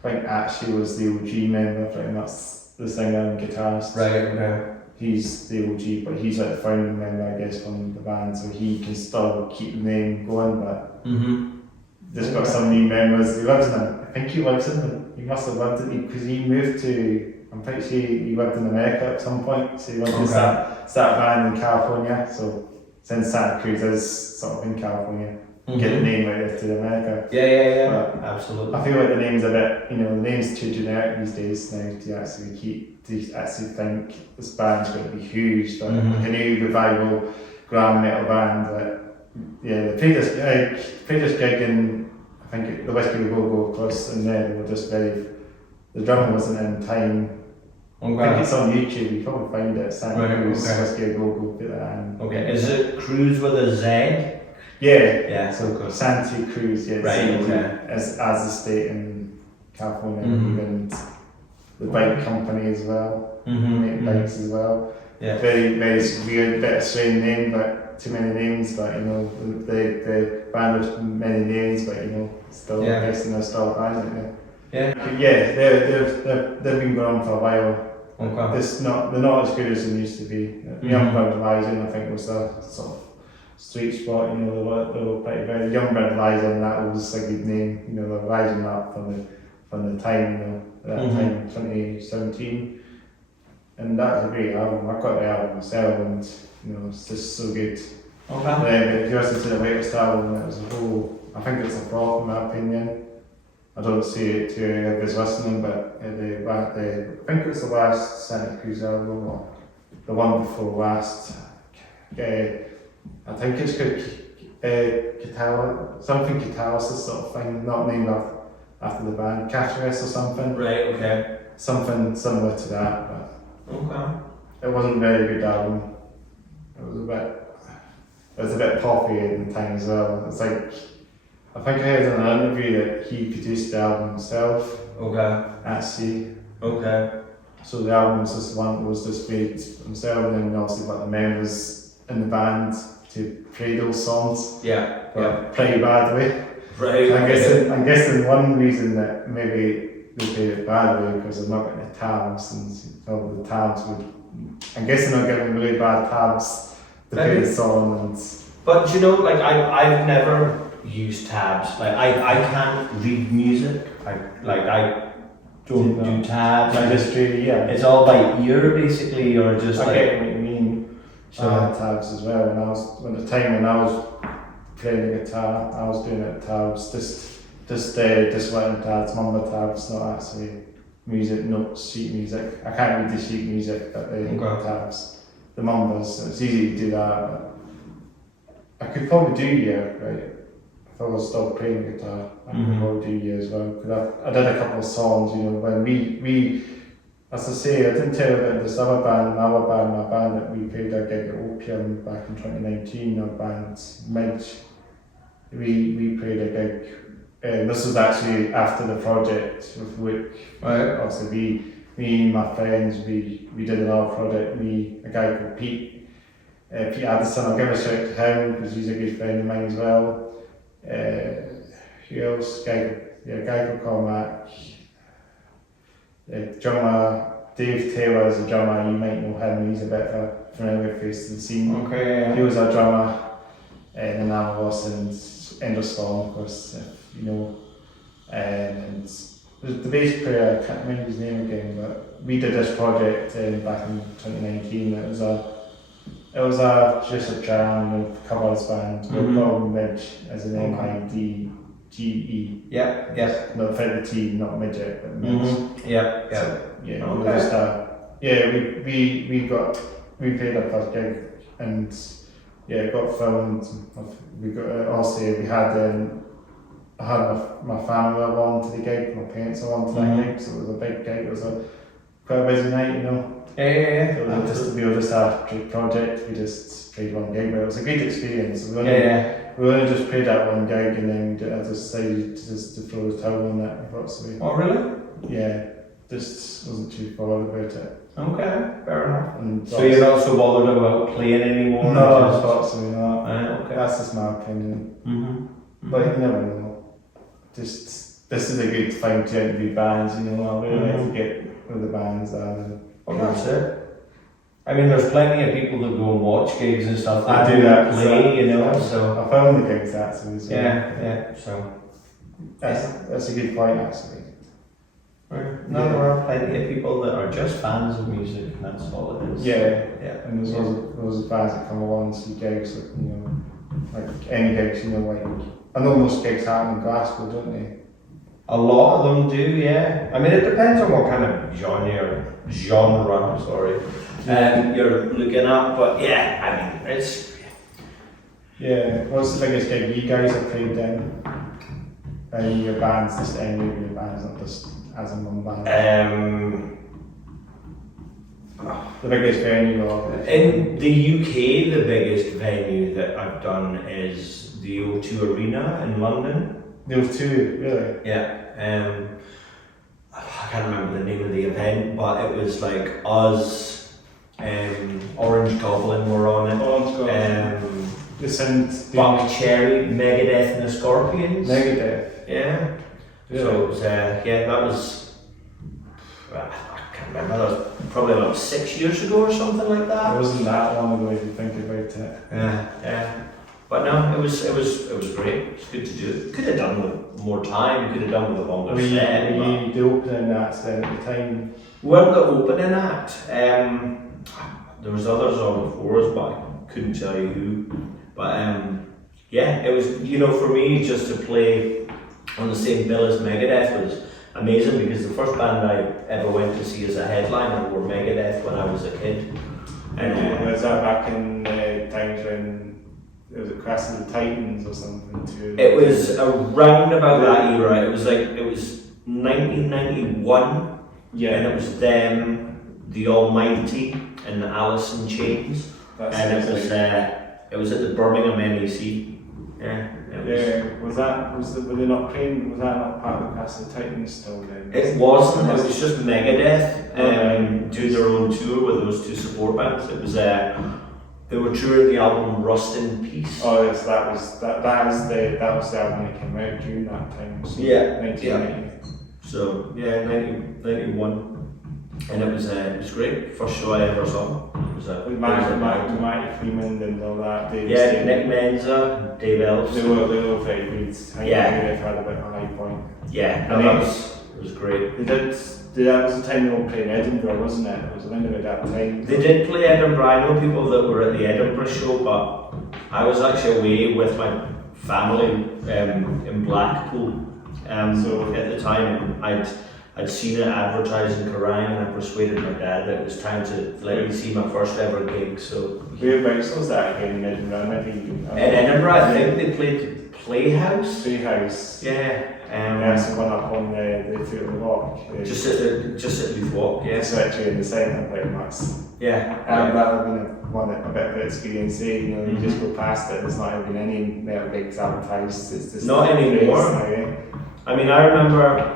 think Ashley was the OG member, pretty much the singer and guitarist. Right, okay. He's the OG, but he's like the founding member, I guess, from the band, so he can still keep the name going, but just got some new members. He lives he must have lived in, because he moved to, I'm pretty sure he lived in America at some point, so he went to start a band in California, so since Santa Cruz is sort of in California, get the name out there to America. Yeah, but absolutely. I feel like the name's a bit, the name's too generic these days now to actually think this band's going to be huge, but like a new revival glam metal band they played this gig in, I think the Whisky Go Crust, and then they were just the drummer wasn't in time. Okay. I think it's on YouTube, you probably find it, Santa Cruz, Whisky Go, put that in. Okay, is it Cruz with a Z? Yeah, so good. Santa Cruz, as a state in California, even the bike company as well, make bikes as well. Yeah. Very, very weird, bit of strange name, but too many names, but the band with many names, but still, I guess they're still a band, aren't they? Yeah, they've been going on for a while. Okay. They're not as good as they used to be. Young Blood Rising, I think, was the sort of sweet spot, they were pretty very Young Blood Rising, that was a good name, they were rising up from the time, at that time, 2017. And that was a great album. I got the album myself and it's just so good. Okay. But if you listen to the latest album, it was I think it's a flop in my opinion. I don't see it to whoever's listening, but I think it was the last Santa Cruz album, or the one before last. I think it's called Catalysis sort of thing, not named after the band, Catalyst or something. Right, okay. Something similar to that, but it wasn't a very good album. It was a bit poppy at the time as well. It's like, I think I heard in an interview that he produced the album himself. Okay. Actually. Okay. So the album was just made himself, and then obviously got the members in the band to play those songs. Yeah. But pretty badly. Right. I'm guessing one reason that maybe they played it badly because they're not getting the tabs, and the tabs would. I'm guessing they're getting really bad tabs to play the song. But I've never used tabs. I can't read music. I don't do tabs. It's all by ear basically, or just I get what you mean. So I had tabs as well, and when I was playing the guitar, I was doing it with tabs, just writing tabs, mumble tabs, not actually music notes, sheet music. I can't read the sheet music, but the tabs, the mumbles. It's easy to do that. But I could probably do year, right? If I was still playing the guitar, I could probably do year as well. Because I did a couple of songs, when we, as I say, I didn't tell you about this other band, my band that we played a gig at Opium back in 2019, our band, Midge. We played a gig, this was actually after the project with Luke. Right. Obviously, me and my friends, we did another project, a guy called Pete Addison, I'll give a shout to him because he's a good friend of mine as well. Who else? A guy called Cormac. Drummer, Dave Taylor is a drummer, you might know him, he's a bit of a familiar face to the scene. Okay, yeah. He was a drummer, and then I was in Enderstorm, of course, and the bass player, I can't remember his name again, but we did this project back in 2019. It was just a jam covers band. We called Midge as an MIDGE. Yeah, yes. Not for the T, not midget, but Midge. Yeah, yeah. So, we played our first gig, and it got filmed. I had my family along to the gig, my parents along to that gig, so it was a big gig. It was quite a busy night, Yeah. So just to be able to start a project, we just played one gig, but it was a great experience. We only just played that one gig, and then I decided to throw the towel on that. Oh really? Yeah. just wasn't too bothered about it. Okay, fair enough. And So you're not so bothered about playing anymore? No, I just... thought so, not. Okay. That's just my opinion. Mm-hmm. But you never know. Just, this is a good time to interview bands, you know, I really like to get where the bands are. Well, that's it. I mean, there's plenty of people that go and watch gigs and stuff that I do that, play, you know, so... I found the gigs actually, so... Yeah, so... That's a good point actually. No, there are plenty of people that are just fans of music, and that's all it is. Yeah, Yeah. and there's loads of bands that come along and see gigs, like, you know, like any gigs, you know, like, I know most gigs happen in Glasgow, don't they? A lot of them do, yeah. I mean, it depends on what kind of genre, you're looking at, but yeah, I mean, it's... Yeah, what's the biggest gig you guys have played then? Your band's just any of your bands, not just as a one band. The biggest venue of In the UK, the biggest venue that I've done is the O2 Arena in London. Those two, really? Yeah. I can't remember the name of the event, but it was like us, Orange Goblin were on it. Orange Goblin. Buck Cherry, Megadeth and the Scorpions. Megadeth. Yeah. Really? So it was, that was, I can't remember, that was probably about 6 years ago or something like that. It wasn't that long ago if you think about it. Yeah. But no, it was great. It was good to do. Could have done with more time. Could have done with a longer set. Were you the opening acts then at the time? We weren't the opening act. There was others on before us, but I couldn't tell you who. But yeah, it was, you know, for me just to play on the same bill as Megadeth was amazing, because the first band I ever went to see as a headliner were Megadeth when I was a kid. And was that back in times when it was a Crust of the Titans or something too? it was around about that era. It was 1991. Yeah. And it was them, the Almighty, and Alice in Chains. And it was at the Birmingham NEC. Yeah. Was that not part of the Crust of the Titans still then? It wasn't. It was just Megadeth doing their own tour with those two support bands. It was they were touring the album Rust in Peace. Oh yes, that was the album that came out during that time. So Yeah. 1990. So yeah, 91, and it was great. First show I ever saw. It was With Matty Freeman and all that. Nick Menza, Dave Elves. They were very good. I Yeah. think they had a bit of a high point. Yeah, no, it was great. That was the time they were playing Edinburgh, wasn't it? It was around about that time. They did play Edinburgh. I know people that were at the Edinburgh show, but I was actually away with my family in Blackpool. So at the time, I'd seen it advertised in Kerrang, and I persuaded my dad that it was time to let me see my first ever gig. So whereabouts was that again in Edinburgh? In Edinburgh, I think they played Playhouse. Playhouse. Yeah. That's the one up on the Theatre Walk. Just at Leith Walk, yeah. It's literally in the centre, pretty much. Yeah. That would have been a bit of an experience. You know, you just go past it. There's not even any metal gigs advertised. It's just not anymore. I mean, I remember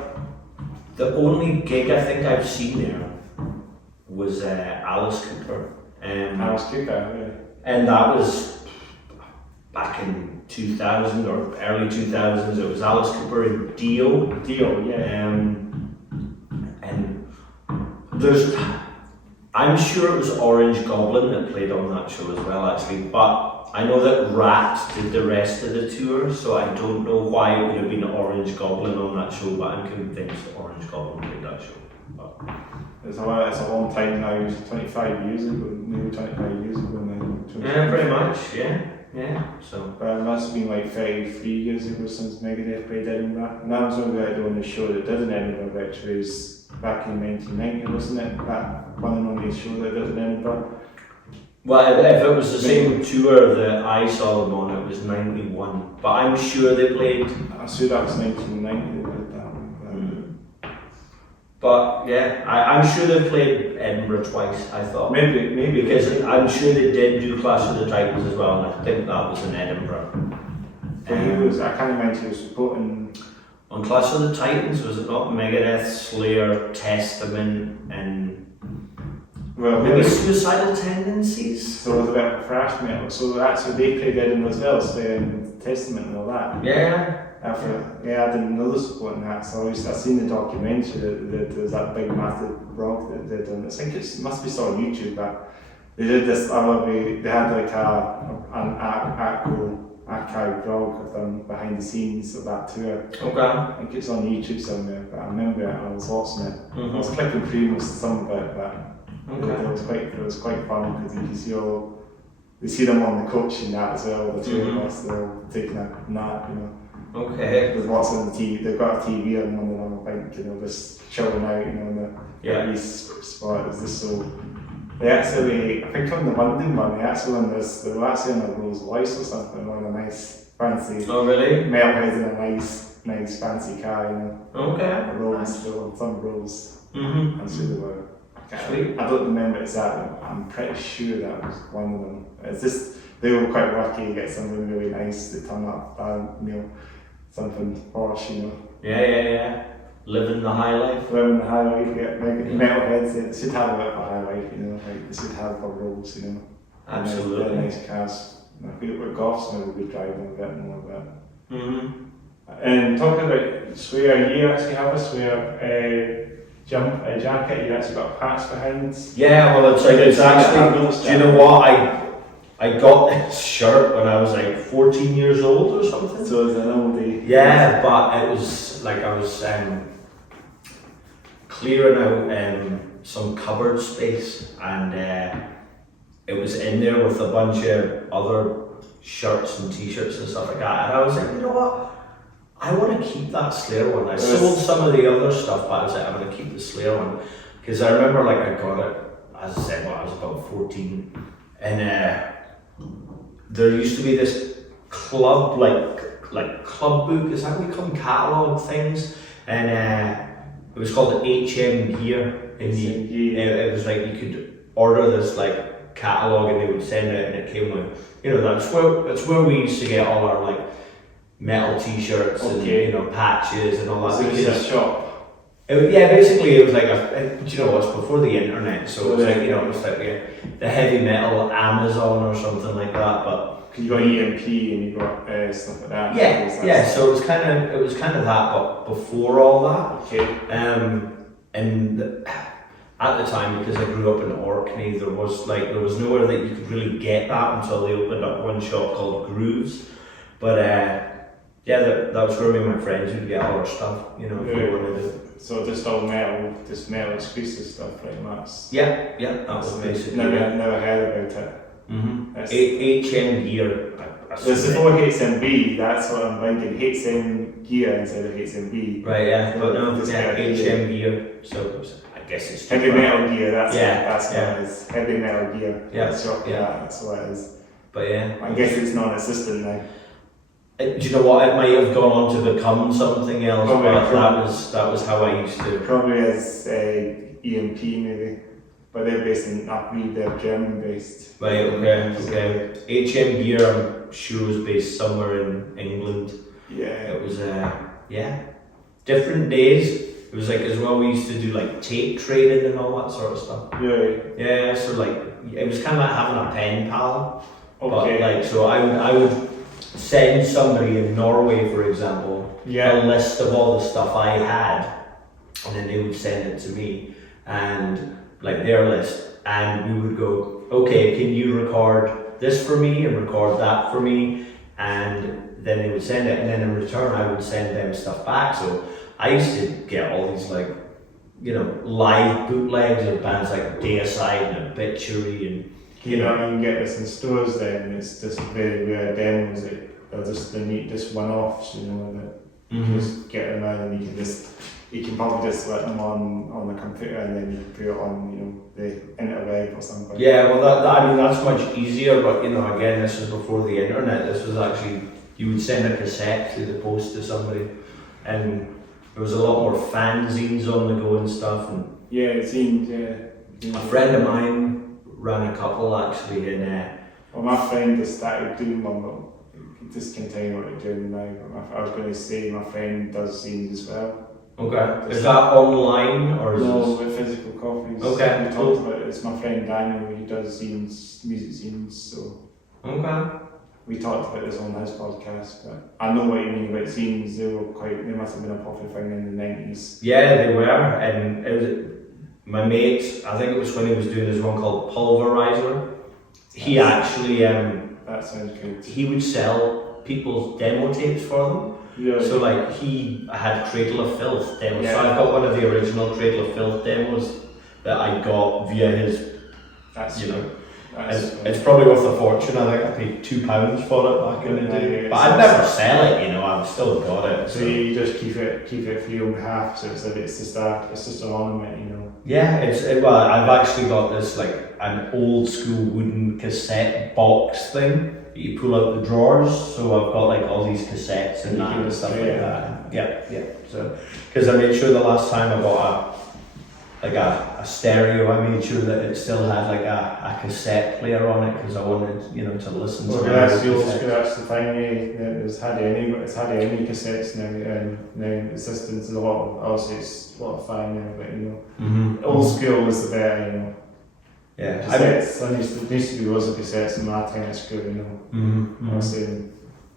the only gig I think I've seen there was Alice Cooper. Alice Cooper, yeah. And that was back in 2000 or early 2000s. It was Alice Cooper and Dio, yeah. And I'm sure it was Orange Goblin that played on that show as well, actually. But I know that Rat did the rest of the tour, so I don't know why it would have been Orange Goblin on that show. But I'm convinced Orange Goblin played that show. But it's a long time now. It was 25 years ago, maybe 25 years ago now. Yeah, pretty much. Yeah. So. But it must have been like 33 years ago since Megadeth played Edinburgh. And that was when we had on the show that did in Edinburgh, which was back in 1990, wasn't it? That one and only show that did in Edinburgh. Well, if it was the same tour that I saw them on, it was 91. But I'm sure they played. I'm sure that was 1990 they did that one. But yeah, I'm sure they played Edinburgh twice, I thought. Maybe. Because I'm sure they did do Clash of the Titans as well, and I think that was in Edinburgh. But I can't remember who was supporting. on Clash of the Titans, was it not? Megadeth, Slayer, Testament, and Well, maybe Suicidal Tendencies? So it was a bit of thrash metal. So actually they played Edinburgh as well, so Testament and all that. Yeah. I didn't know the support in that, so I've seen the documentary that there's that big massive rock that they did, and I think it must be still on YouTube, but they did this, they had like an archive vlog of them behind the scenes of that tour. Okay. I think it's on YouTube somewhere, but I remember it, I was watching it. I was clicking through most of some of it, but it was quite fun because you can see you see them on the coach and that as well, the two of us, they're all taking a nap, you know. Okay. There's lots on the TV, they've got a TV on one of them, I think, you know, just chilling out, you know, in the east spot. It's just so, they actually, I think on the London one, they were actually on a Rolls Royce or something, on a nice fancy, metalheads in a nice fancy car, you know. Okay. A Rolls, some Rolls. I'm sure they were. Sweet. I don't remember exactly, I'm pretty sure that was one of them. It's just, they were quite lucky to get something really nice to turn up, you know, something posh, you know. Yeah. Living the high life. Living the high life, yeah. Metalheads, they should have a bit of a high life, you know, like they should have a Rolls, you know. Absolutely. Nice cars. I feel like golf's maybe we drive a bit more of that. And talking about swear, you actually have a swear jacket, you actually got a patch behind. Yeah, well it's actually, do you know what, I got this shirt when I was like 14 years old or something. So it's an oldie. Yeah, but it was like I was clearing out some cupboard space, and it was in there with a bunch of other shirts and t-shirts and stuff like that, and I was like, you know what, I want to keep that Slayer one. I sold some of the other stuff, but I was like, I'm going to keep the Slayer one, because I remember like I got it, as I said, when I was about 14, and there used to be this club, like club book, is that what we call them, catalogue things, and it was called HM Gear. It was like you could order this like catalogue and they would send it, and it came with, you know, that's where we used to get all our like metal t-shirts and, you know, patches and all that. So it was a shop? Basically it was like you know, it was before the internet, so it was like, you know, it was like the heavy metal Amazon or something like that, but you got EMP and you got stuff like that. So it was kind of that, but before all that. Okay. And at the time, because I grew up in Orkney, there was nowhere that you could really get that until they opened up one shop called Cruz. But that was where me and my friends would get all our stuff, you know, if we wanted it. So just all metal exclusive stuff pretty much. Yeah, that was basically never heard about it. HM Gear. There's before HMB, that's what I'm thinking, HM Gear instead of HMB. Right, yeah, but no, HM Gear, so I guess it's heavy metal gear, that's what it is. Heavy metal gear. That's what it is. But yeah. I guess it's non-existent now. Do you know what? It might have gone on to become something else, but that was how I used to. Probably as EMP maybe, but they're based in Upmead, they're German based. Right, okay. HM Gear, I'm sure, was based somewhere in England. Yeah. It was, different days. It was like, as well, we used to do like tape trading and all that sort of stuff. Really? Yeah, so like, it was kind of like having a pen pal. Okay. But like, so I would send somebody in Norway, for example, a list of all the stuff I had, and then they would send it to me, and like their list, and we would go, okay, can you record this for me and record that for me, and then they would send it, and then in return I would send them stuff back. So I used to get all these like, you know, live bootlegs of bands like Deicide and Obituary, and you know, you can get this in stores then, it's just very rare demos that are just one-offs, you know, that you just get them in and you can probably just let them on the computer and then you can put it on, you know, the interweb or something. Yeah, well I mean that's much easier, but you know, again, this was before the internet. This was actually, you would send a cassette through the post to somebody, and there was a lot more fanzines on the go and stuff. And yeah, it seemed, yeah. A friend of mine ran a couple actually in well, my friend just started doing one, just continue what they're doing now. But I was going to say my friend does zines as well. Okay. Is that online or is no, it? with physical copies. Okay. We talked about it. It's my friend Daniel. He does zines, music zines. So Okay. we talked about this on his podcast. But I know what you mean about zines. They must have been a popular thing in the 90s. Yeah, they were, and it was my mate. I think it was when he was doing this one called Pulverizer. He actually That sounds good. he would sell people's demo tapes for them. Yeah. So like he had Cradle of Filth demos. Yeah. So I've got one of the original Cradle of Filth demos that I got via his. That's You know, That's it's probably worth a fortune. I think I paid £2 for it back in the day. Yeah, But I'd never sell it. You know, I've still got it. So you just keep it for your own behalf. So it's just an ornament, you know. Yeah, well, I've actually got this like an old school wooden cassette box thing that you pull out the drawers. So I've got like all these cassettes and that and stuff like that. Yeah. So because I made sure the last time I got a stereo, I made sure that it still had like a cassette player on it because I wanted to listen Well, to that's the the old cassette. school. That's the thing. It's hardly any cassettes now in existence. There's obviously it's a lot of fun now, but you know, Mm-hmm. old school was the better, you know. Yeah, Cassettes. There used to be loads of cassettes in my time at school, you know. Mm-hmm. Obviously,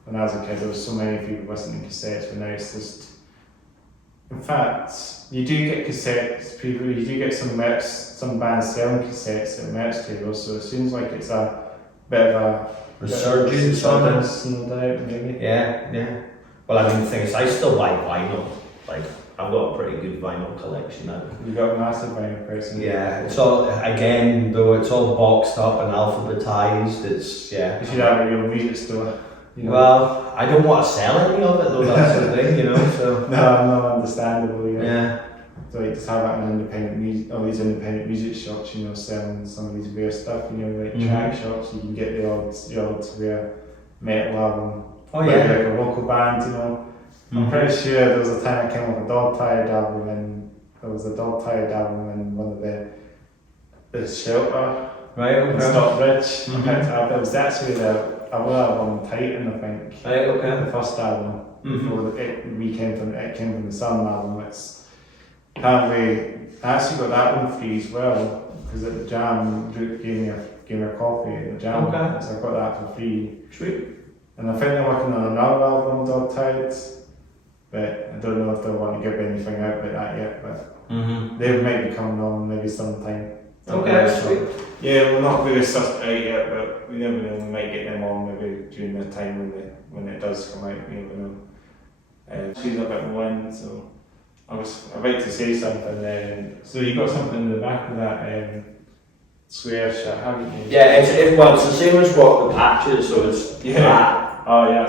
when I was a kid, there was so many people listening to cassettes, but now it's just. In fact, you do get cassettes. You do get some bands selling cassettes at merch tables, so it seems like it's a bit of a Resurgence on it. no doubt, maybe. Yeah. Well, I mean, the thing is, I still buy vinyl. Like, I've got a pretty good vinyl collection now. You got a massive vinyl person. Yeah, it's all, again, though it's all boxed up and alphabetized, it's, yeah. You should have a real music store. You know? Well, I don't want to sell any of it though, that sort of thing, you know, so. No, understandable. Yeah. So you just have an independent music, all these independent music shops, you know, selling some of these weird stuff, you know, like track shops. You can get the odd rare metal album. Oh yeah. Like a local band, you know. I'm pretty sure there was a time I came up with a Dog Tired album, and there was a Dog Tired album in one of the shelter Right, in okay. Stockbridge. I picked it up. It was actually the album Titan, I think. Right, okay. The first album. Mm-hmm. Before it came from the Sun album. It's apparently I actually got that one free as well because at the Jam Luke gave me a copy at the Jam, Okay. so I got that for free. Sweet. And I think they're working on another album, Dog Tired, but I don't know if they want to give anything out about that yet. But they might be coming on maybe sometime. Okay, sweet. Yeah, we're not really sussed out yet, but we never know. We might get them on maybe during the time when it does come out. You never know. She's a bit one, so I was about to say something. So you got something in the back of that square shirt, haven't you? Yeah, it's the same as what the patch is, so it's flat. Oh yeah,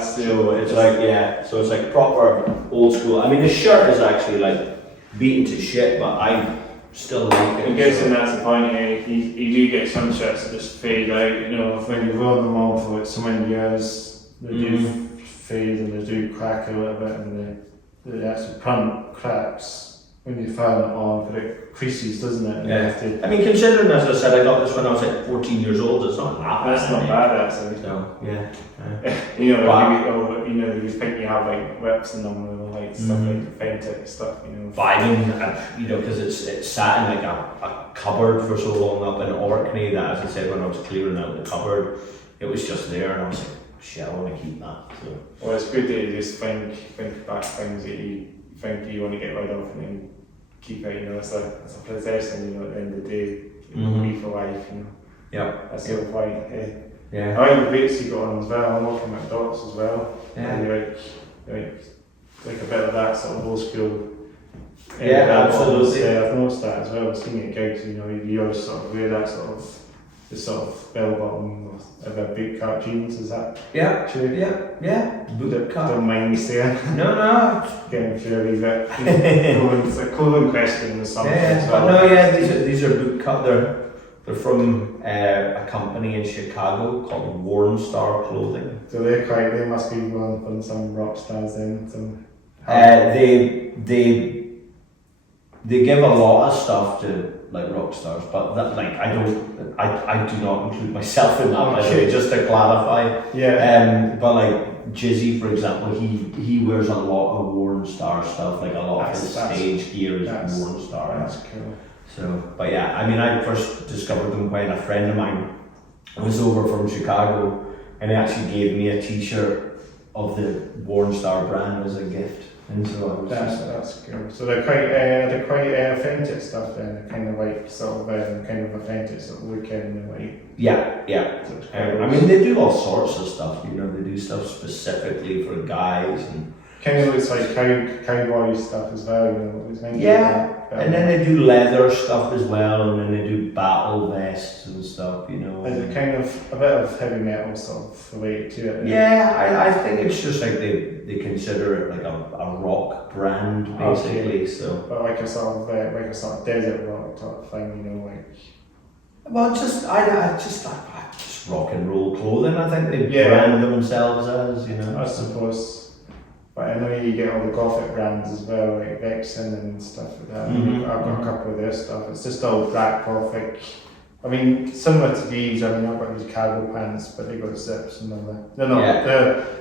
So it's like proper old school. I mean, the shirt is actually like beaten to shit, but I still like it. I'm guessing that's the point. You do get some shirts that just fade out. You know, when you wear them on for like so many years, they do fade and they do crack a little bit, and the actual print cracks when you fire it on, but it creases, doesn't it? And you have to- I mean, considering, as I said, I got this when I was like 14 years old, it's not that bad. That's not bad actually. So, yeah. You know, But- you think you have like whips and them, or like stuff like authentic stuff, you know. But I mean, because it's sat in like a cupboard for so long up in Orkney that, as I said, when I was clearing out the cupboard, it was just there, and I was like, shit, I want to keep that. So. Well, it's good that you just think back things that you think you want to get rid of and then keep it, you know. It's a possession, you know, at the end of the day. It will be for life, you know. Yeah. That's the whole point. Yeah. I like the boots you got on as well. I'm working at Dots as well. Yeah. And you're like a bit of that sort of old school. Yeah, absolutely. I've noticed that as well. I've seen it at gigs, you know, you always sort of wear that sort of bell bottom of a boot cut jeans. Is that true? Yeah. Boot cut. Don't mind me saying. No. Getting through a wee bit. It's a clothing question or something. These are boot cut. They're from a company in Chicago called Warm Star Clothing. So they must be one from some rock stars then. they give a lot of stuff to like rock stars, but that, like I do not include myself in that. By the way, just to clarify. Yeah. But like Jizzy, for example, he wears a lot of Warren Star stuff. Like a lot of his stage gear is Warren Star. That's cool. So, but yeah, I mean, I first discovered them when a friend of mine was over from Chicago, and he actually gave me a T-shirt of the Warren Star brand as a gift. And so I was that's cool. So they're quite authentic stuff then. They're kind of like sort of kind of authentic sort of look in the way. Yeah. So I mean, they do all sorts of stuff. You know, they do stuff specifically for guys and. Kind of looks like cowboy stuff as well, you know. It's and then they do leather stuff as well, and then they do battle vests and stuff, you know. Is it kind of a bit of heavy metal sort of related to it? Yeah, I think it's just like they consider it like a rock brand basically. So, but like a sort of desert rock type thing, you know, like. Well, just rock and roll clothing. I think they brand themselves as, you know. I suppose. But I know you get all the gothic brands as well, like Vexen and stuff like that. I've got a couple of their stuff. It's just all black gothic. I mean, similar to these. I mean, I've got these cargo pants, but they've got zips and all that. They're not.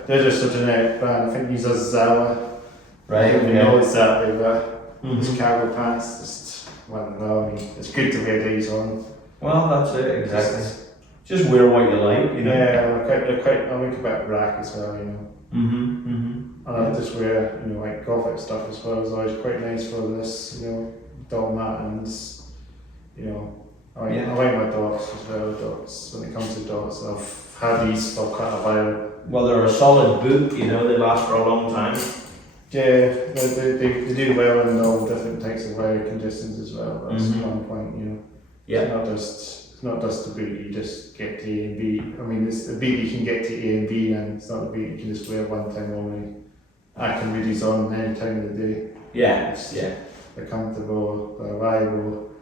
They're just a generic brand. I think these are Zala. Right. I don't really know exactly, but these cargo pants. Just well, no. I mean, it's good to wear these on. Well, that's it exactly. Just wear what you like, you know. Yeah, they're quite. I like a bit of black as well, you know. And I just wear, you know, like gothic stuff as well. It's always quite nice for this, you know, doll matins. You know, I like my dots as well. Dots. When it comes to dots, I've had these for quite a while. Well, they're a solid boot. You know, they last for a long time. Yeah, they do well in all different types of weather conditions as well. That's one point, you know. Yeah. It's not just the boot you just get to A and B. I mean, it's the boot you can get to A and B, and it's not the boot you can just wear one time only. I can wear these on any time of the day. Yeah. They're comfortable, they're reliable.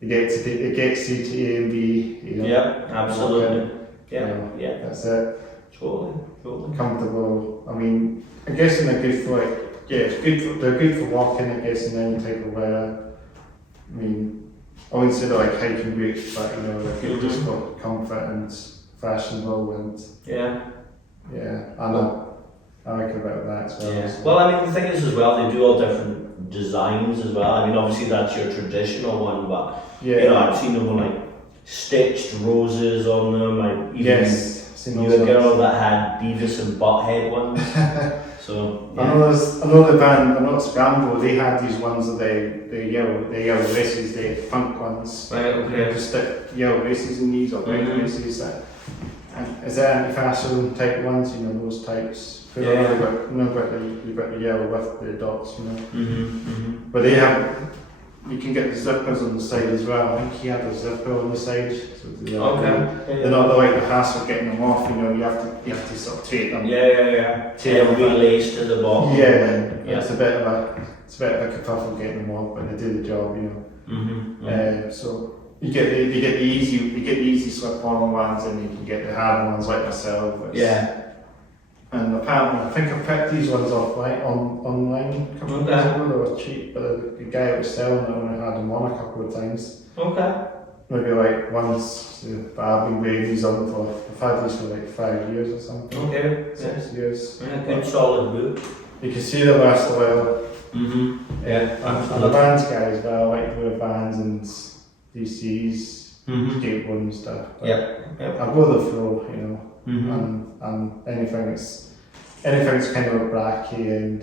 It gets you to A and B. You know, yeah, absolutely. Yeah. That's it. Totally. Comfortable. I mean, I'm guessing they're good for they're good for walking. I guess in any type of weather. I mean, I wouldn't say they're like hiking boots, but you know, they're good just for comfort and fashionable and I like about that as well. Yeah. Well, I mean, the thing is as well, they do all different designs as well. I mean, obviously that's your traditional one, but you know, I've seen them with like stitched roses on them. Like even a girl that had Beavis and Butthead ones. So I know the band. I know Scramble. They had these ones of the yellow laces, the funk ones. Right. Okay. Just stick yellow laces in these or red laces. And is that anti-fashion type ones? You know, those types. You've got the yellow with the dots, you know. But they have. You can get the zippers on the side as well. I think he had a zipper on the side. So they're not like the hassle getting them off. You know, you have to sort of take them. Yeah. Relays to the bottom. It's a bit of a kerfuffle getting them off, but they do the job. You know. So. You get the easy slip-on ones, and you can get the hard ones like myself. And apparently, I think I picked these ones off online a couple of days ago. They were cheap, but the guy that was selling it only had them on a couple of times. Okay. Maybe like once, but I've been wearing these on I've had these for like 5 years or something. Okay. 6 years. Yeah, good solid boot. You can see they last a while. And the Vans guy as well. I like to wear Vans and DCs, skateboard and stuff. I'll go with the flow, you know. And anything that's kind of a bracky and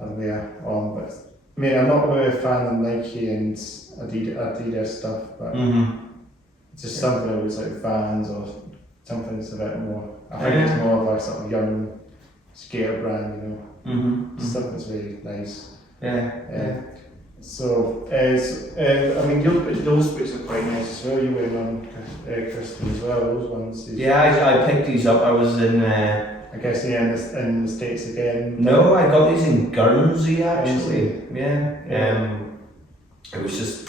I'll wear on. But I mean, I'm not really a fan of Nike and Adidas stuff, but it's just something that was like Vans or something that's a bit more. I think it's more of a sort of young skater brand, you know. Stuff that's really nice. So, I mean, those boots are quite nice as well. You wear on Kristen as well, those ones. I picked these up. I was in. I guess in the States again. No, I got these in Guernsey actually. It was just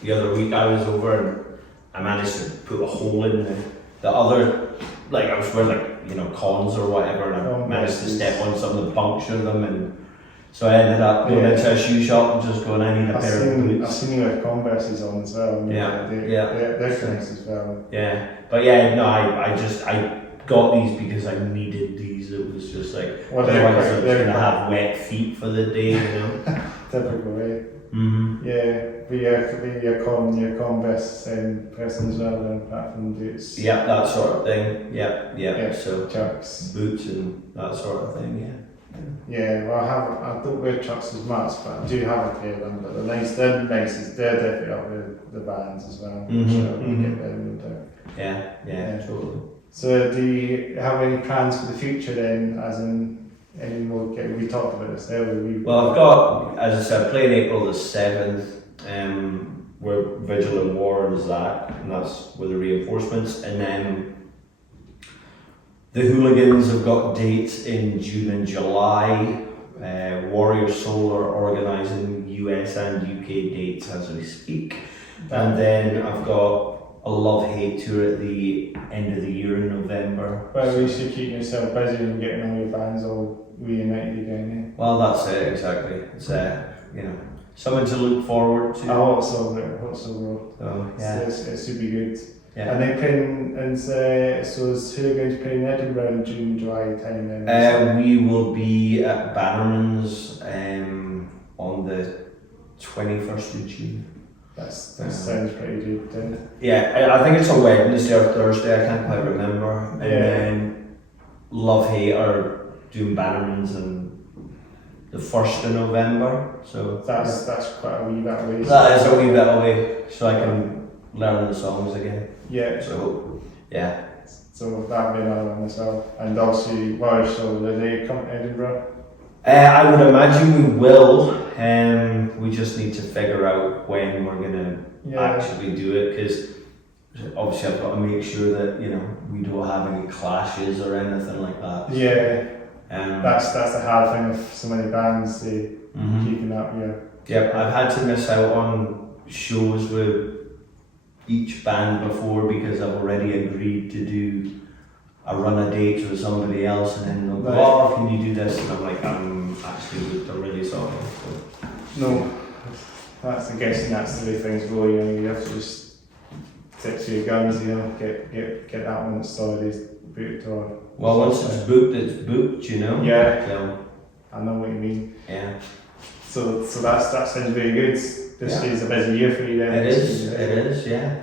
the other week I was over and I managed to put a hole in the other. Like I was wearing like cons or whatever, and I managed to step on some of the puncture them and. So I ended up going into a shoe shop and just going, I need a pair of boots. I've seen you with Converses on as well. Yeah. They're nice as well. Yeah, but yeah, no, I got these because I needed these. It was just like, otherwise I was going to have wet feet for the day, you know. Typical way. Mm-hmm. Yeah, but your Converse person as well, then apart from boots. Yeah, that sort of thing. Yeah. So chucks, boots and that sort of thing. Yeah. Yeah, well, I don't wear chucks as much, but I do have a pair of them. But they're nice. They're definitely up with the bands as well. Mm-hmm. So we get them. Yeah, totally. So, do you have any plans for the future then? As in, any more? We talked about this earlier. Well, I've got, as I said, playing April the 7th. Where Vigil and War is that, and that's with the reinforcements, and then. The Hooligans have got dates in June and July. Warrior Soul are organising US and UK dates as we speak. And then I've got a love-hate tour at the end of the year in November. Well, at least you're keeping yourself busy and getting all your bands all reunited again. Eh? Well, that's it, exactly. It's something to look forward to. I hope so, bro. So, yeah. It should be good. Yeah. And they're playing, and so is who are going to play in Edinburgh in June, July time then? We will be at Bannerman's on the 21st of June. That sounds pretty good then. Yeah, I think it's a Wednesday or Thursday, I can't quite remember. And then Love Hate are doing Bannerman's on the 1st of November. So that's quite a wee bit away. That is a wee bit away, so I can learn the songs again. Yeah. So, yeah. So that'll be another one as well. And also, so do they come to Edinburgh? I would imagine we will. We just need to figure out when we're going to actually do it, because obviously I've got to make sure that we don't have any clashes or anything like that. Yeah. That's the hard thing with so many bands, keeping up. Yeah, I've had to miss out on shows with each band before because I've already agreed to do a run of dates with somebody else, and then they'll go, oh, can you do this? And I'm like, I'm actually booked already, sorry. So. No, that's the way things go. You have to just stick to your guns. Get that one that's already booked or. Well, once it's booked, Yeah. So. I know what you mean. Yeah. So that sounds very good. This is a busy year for you then. It is, yeah.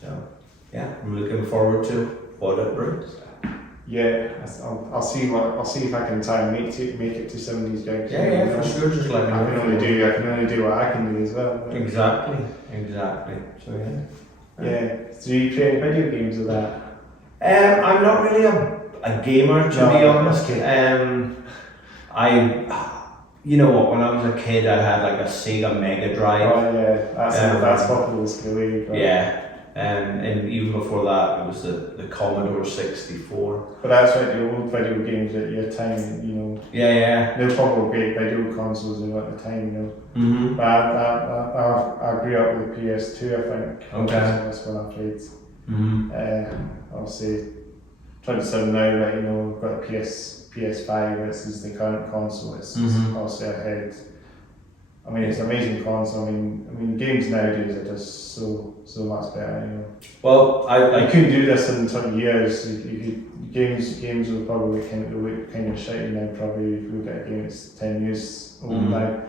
So, yeah, I'm looking forward to what it brings. Yeah, I'll see if I can try and make it to some of these gigs. Yeah, for sure. Just let me know. I can only do what I can do as well. Exactly. So yeah. So you play any video games with that? I'm not really a gamer, to be honest. You know what? When I was a kid, I had like a Sega Mega Drive. Oh yeah, that's popular still. Yeah, and even before that, it was the Commodore 64. But that's right, the old video games at your time, Yeah. They're probably great video consoles at the time, Mm-hmm. But I grew up with PS2, I think. Okay. So that's when I played. Mm-hmm. Obviously, 27 now, but we've got the PS5, this is the current console, it's obviously ahead. I mean, it's an amazing console. I mean, games nowadays are just so much better. Well, I couldn't do this in 20 years. Games will probably kind of shitty now. Probably if you look at a game that's 10 years old now,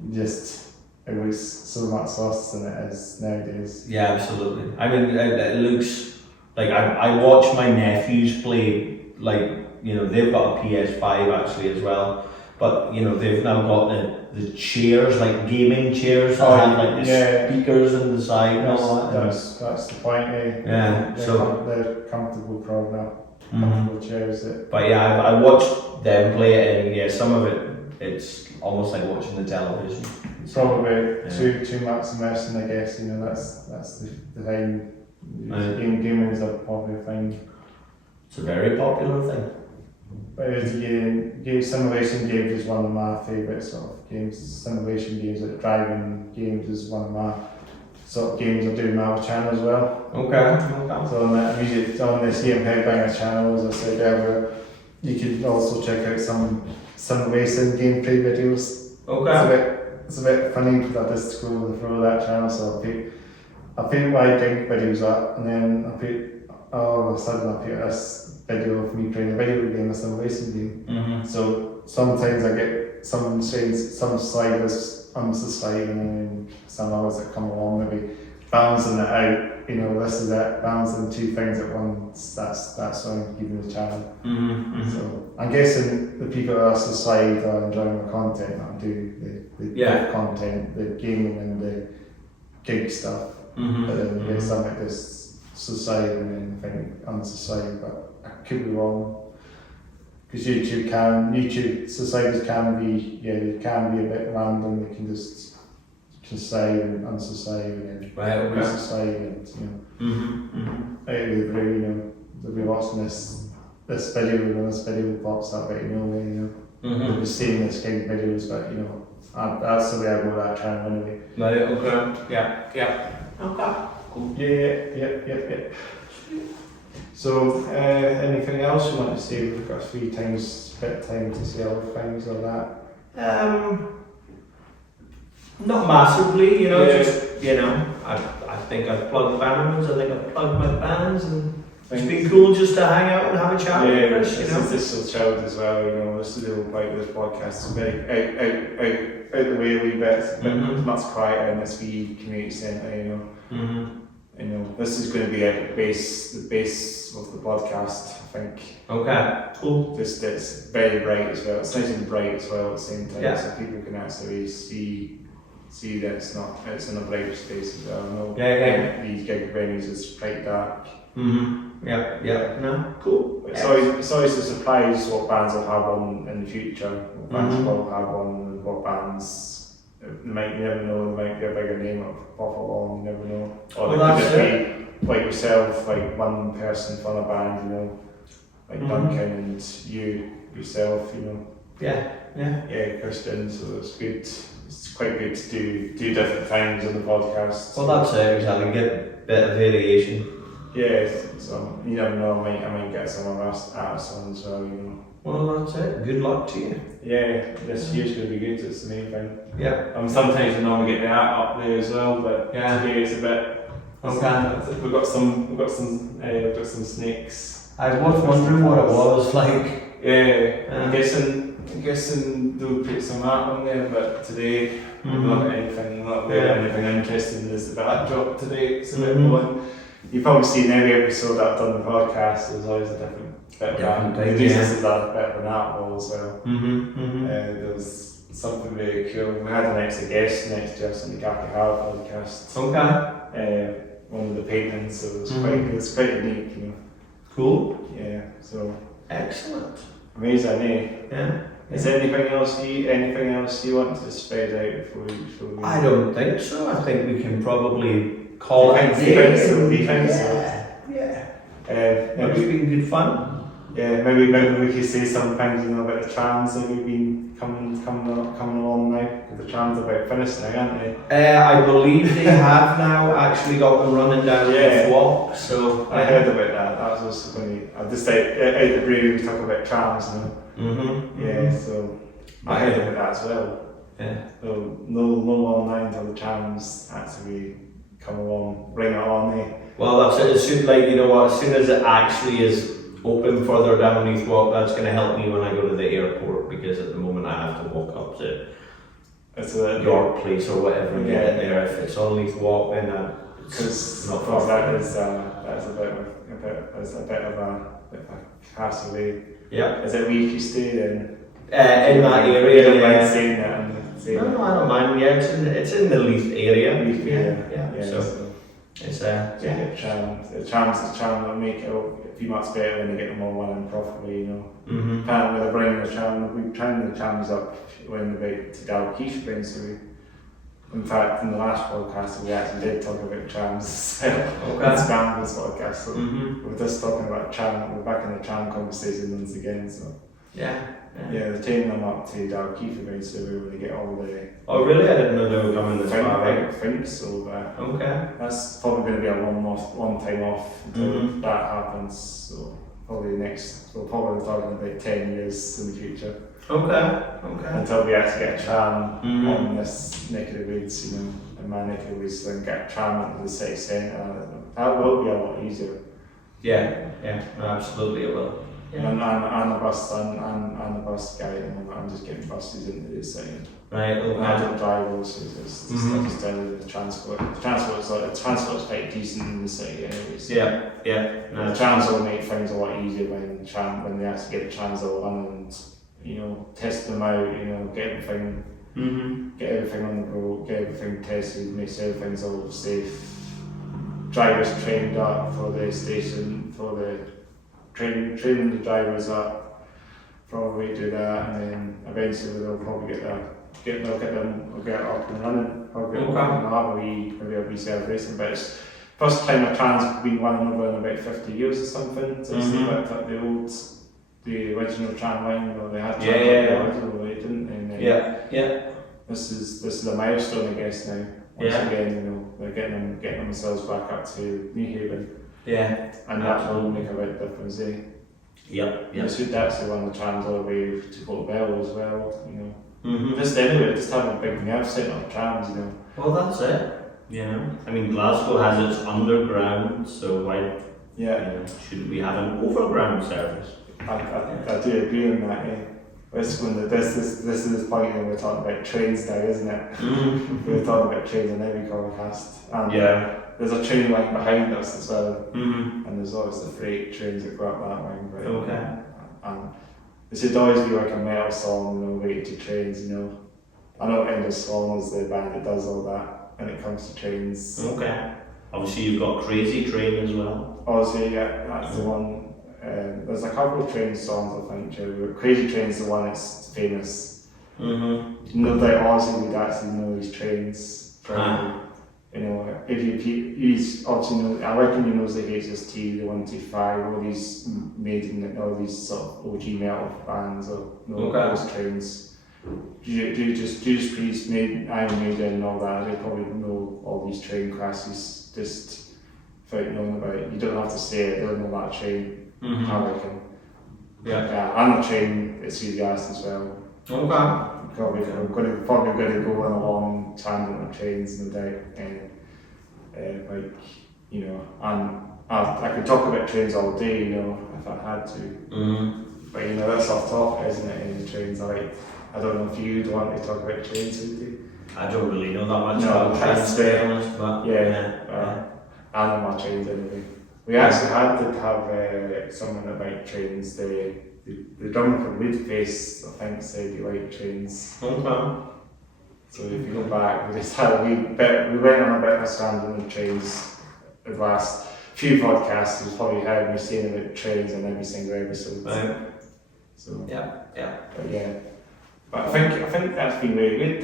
it looks so much less than it is nowadays. Yeah, absolutely. I mean, it looks like I watch my nephews play. Like they've got a PS5 actually as well. But they've now got the chairs, like gaming chairs, that have like the speakers on the side and all that. That's the point, eh? Yeah. They're comfortable, probably comfortable chairs. But yeah, I watched them play it, and some of it's almost like watching the television. Probably too much immersion, I guess. That's the thing. Gaming is a popular thing. It's a very popular thing. But simulation games is one of my favourite sort of games. Simulation games, like driving games, is one of my sort of games I do on my channel as well. Okay. So on this Game Headbanger channel, as I said earlier, you can also check out some some racing gameplay videos. Okay. It's a bit funny because I just go through that channel, so I put my drink videos up, and then all of a sudden I put this video of me playing a video game or some racing game. So sometimes I get some sliders unsubscribing, and then some others that come along, maybe balancing it out. You know, this is it, balancing two things at once. That's what I'm keeping the channel. So I'm guessing the people that are subscribed are enjoying the content that I do, the content, the gaming and the gig stuff. But then you get some that just subscribe and then think unsubscribe, but I could be wrong. Because YouTube subscribers can be a bit random. They can just subscribe and unsubscribe and then resubscribe, and out of the blue, you know, they'll be watching this video, and this video pops up out of nowhere, you know. They'll be seeing this kind of videos, but you know, that's the way I go that channel anyway. Right, okay. Yeah. Okay. Cool. Yeah. So, anything else you want to say? We've got 3 times bit of time to say other things or that. Not massively, you know, just, you know, I think I've plugged bands, I think I've plugged my bands, and it's been cool just to hang out and have a chat with Chris, you know. This is child as well, you know, this is the whole point of this podcast. It's very out the way a wee bit, it's a bit much quieter in this wee community centre, you know. You know, this is going to be at the base of the podcast, I think. Okay, cool. Just it's very bright as well. It's nice and bright as well at the same time, so people can actually see that it's in a brighter space as well. No, these gig venues is quite dark. Yeah. No, cool. It's always a surprise what bands will have on in the future. What bands will have on, and what bands. You never know, there might be a bigger name that pop along, you never know. Or there could be, like yourself, like one person from a band, you know, like Duncan and yourself, you know. Yeah, Christian, so it's good. It's quite good to do different things on the podcast. Well, that's it, exactly, get a bit of variation. Yeah, so you never know, I might get some of us artists on as well, you know. Well, that's it. Good luck to you. Yeah, this year's going to be good, it's the main thing. Yeah. Sometimes we normally get the art up there as well, but today it's a bit. Okay. We've got some snakes. I was wondering what it was like. Yeah, I'm guessing they'll put some art on there, but today not anything interesting. There's the backdrop today. It's a bit fun. You've probably seen every episode that I've done the podcast. There's always a different bit of art. This is a bit of an art wall as well. There was something really cool. We had an extra guest next to us on the Gaffer Hard podcast. Okay. One of the paintings, so it was quite unique, you know. Cool. Yeah. So. Excellent. Amazing, eh? Yeah. Is there anything else you want to spread out before we? I don't think so. I think we can probably call it a day. Yeah. It's been good fun. Yeah, maybe we could say some things, you know, about the trams that we've been coming along now. The trams are about finished now, aren't they? I believe they have now actually got them running down the walk. So I heard about that. That was also funny. I just out the brewery we talk about trams, you know. Yeah, so I heard about that as well. Yeah. So no long line until the trams actually come along, bring it on, eh? Well, that's it. As soon, like, you know what, as soon as it actually is open further down Leith Walk, that's going to help me when I go to the airport, because at the moment I have to walk up to York Place or whatever and get it there. If it's on Leith Walk, then it's not far. That's a bit of a hassle. Yeah. Is it where you stay then? In that area. You don't mind saying that? No, I don't mind. Yeah, it's in the Leith area. Yeah. So it's the tram will make it a few months better when they get them all running properly, you know. Apparently they're bringing we're trying the trams up when they're to Dalkeith, so in fact in the last podcast we actually did talk about trams. That's Scrambles podcast, so we're just talking about tram, we're back in the tram conversation once again, so yeah, they're taking them up to Dalkeith eventually when they get all the... Oh really? I didn't know they were coming this far. I think so, but okay. That's probably going to be a long time off until that happens, so probably talking about 10 years in the future. Okay. Until we actually get a tram on this neck of the woods, you know, in my neck of the woods, then get a tram into the city centre. That will be a lot easier. Yeah, absolutely it will. Yeah. And I'm a bus guy at the moment. I'm just getting buses into the city. Right, okay. I don't drive also, so it's just the transport. The transport's quite decent in the city anyways. Yeah. The trams will make things a lot easier when they actually get the trams all on and, you know, test them out, you know, get everything on the road, get everything tested, make sure everything's all safe. Drivers trained up for the station, training the drivers up, probably do that, and then eventually they'll probably get it up and running. Probably maybe a wee celebration, but it's first time a tran's been running over in about 50 years or something. So it's the original tram line, you know, they had original, they didn't. And this is a milestone, I guess now. Once again, you know, they're getting themselves back up to New Haven. Yeah. And that will make a big difference, eh? They should actually run the trams all the way to Portobello as well, you know. Just have a big nerve setting up trams, you know. Well, that's it. You know, I mean, Glasgow has its underground, so why shouldn't we have an overground service? I do agree on that, eh? This is the point when we're talking about trains now, isn't it? We're talking about trains in every podcast. And there's a train line behind us as well. And there's always the freight trains that go up that line. Right? And it should always be like a metal song, you know, related to trains, you know. I know End of Song is the band that does all that when it comes to trains. Obviously you've got Crazy Train as well. Obviously, that's the one. There's a couple of train songs, I think. Crazy Train's the one that's famous. No doubt, honestly, we'd actually know these trains. You know, he's obviously know. I reckon he knows the HST, the 125, all these all these sort of OG metal bands, or those trains. Judas Priest, Iron Maiden, and all that. They probably know all these train classes just without knowing about it. You don't have to say it; they'll know that train. I reckon. I'm a train enthusiast as well. Probably going to go on a long tangent on trains, no doubt. Like, you know, and I could talk about trains all day, you know, if I had to. But you know, that's off topic, isn't it? In the trains, I don't know if you'd want to talk about trains, would you? I don't really know that much about trains, to be honest, but I know my trains anyway. We actually had to have someone about trains. The drummer from Woodface, I think, said he liked trains. So if you go back, we went on a bit of a scandal with trains the last few podcasts. You've probably heard me saying about trains in every single episode. So but I think that's been really good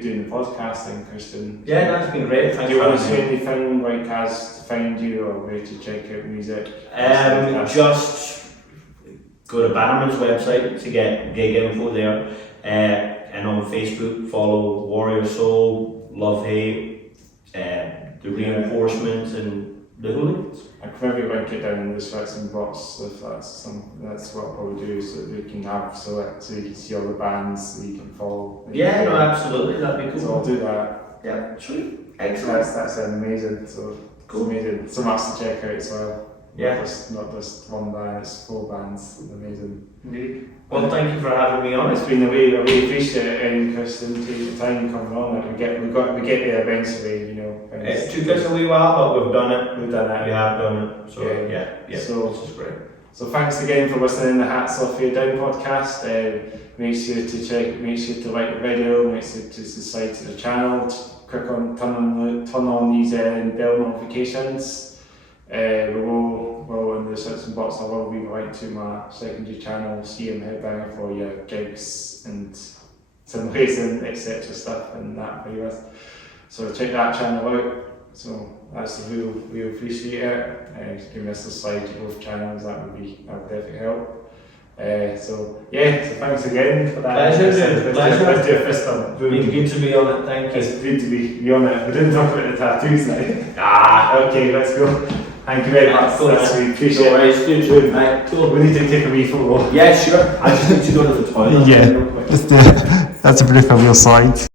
doing the podcasting, Christian. Yeah, that's been great. Thanks. Do you want to say anything like as to find you or where to check out music? Just go to Bannerman's website to get gig info there, and on Facebook follow Warrior Soul, Love Hate, the Reinforcements, and the Hooligans. I could maybe link it down in the description box if that's what I'll probably do, so that we can have so you can see all the bands that you can follow. Yeah, no, absolutely, that'd be cool. So I'll do that. Yeah, sweet. Excellent. That's amazing. So cool. It's amazing. So much to check out as well. Yeah. Not just one band, it's 4 bands. It's amazing. Indeed. Well, thank you for having me on. It's been a really appreciate it, Christian, take the time coming on. We get there eventually, you know. It took us a wee while, but we've done it. We have done it. So yeah. So this is great. So thanks again for listening to the Hats Off Your Down podcast. Make sure to like the video, make sure to subscribe to the channel, turn on these bell notifications. In the description box I will be linked to my secondary channel, CM Headbanger, for your gigs and some racing etc. stuff and that playlist. So check that channel out. So that's real appreciate it. Give us a slide to both channels, that would definitely help. So thanks again for that. Pleasure. Let's do a fist bump. It's good to be on it, thank you. It's good to be on it. We didn't talk about the tattoos now. Okay, let's go. Thank you very much. We appreciate it. No worries, do too, mate. Cool. We need to take a wee photo. Yeah, sure. I just need to go to the toilet. Yeah, that's a bit of a real side.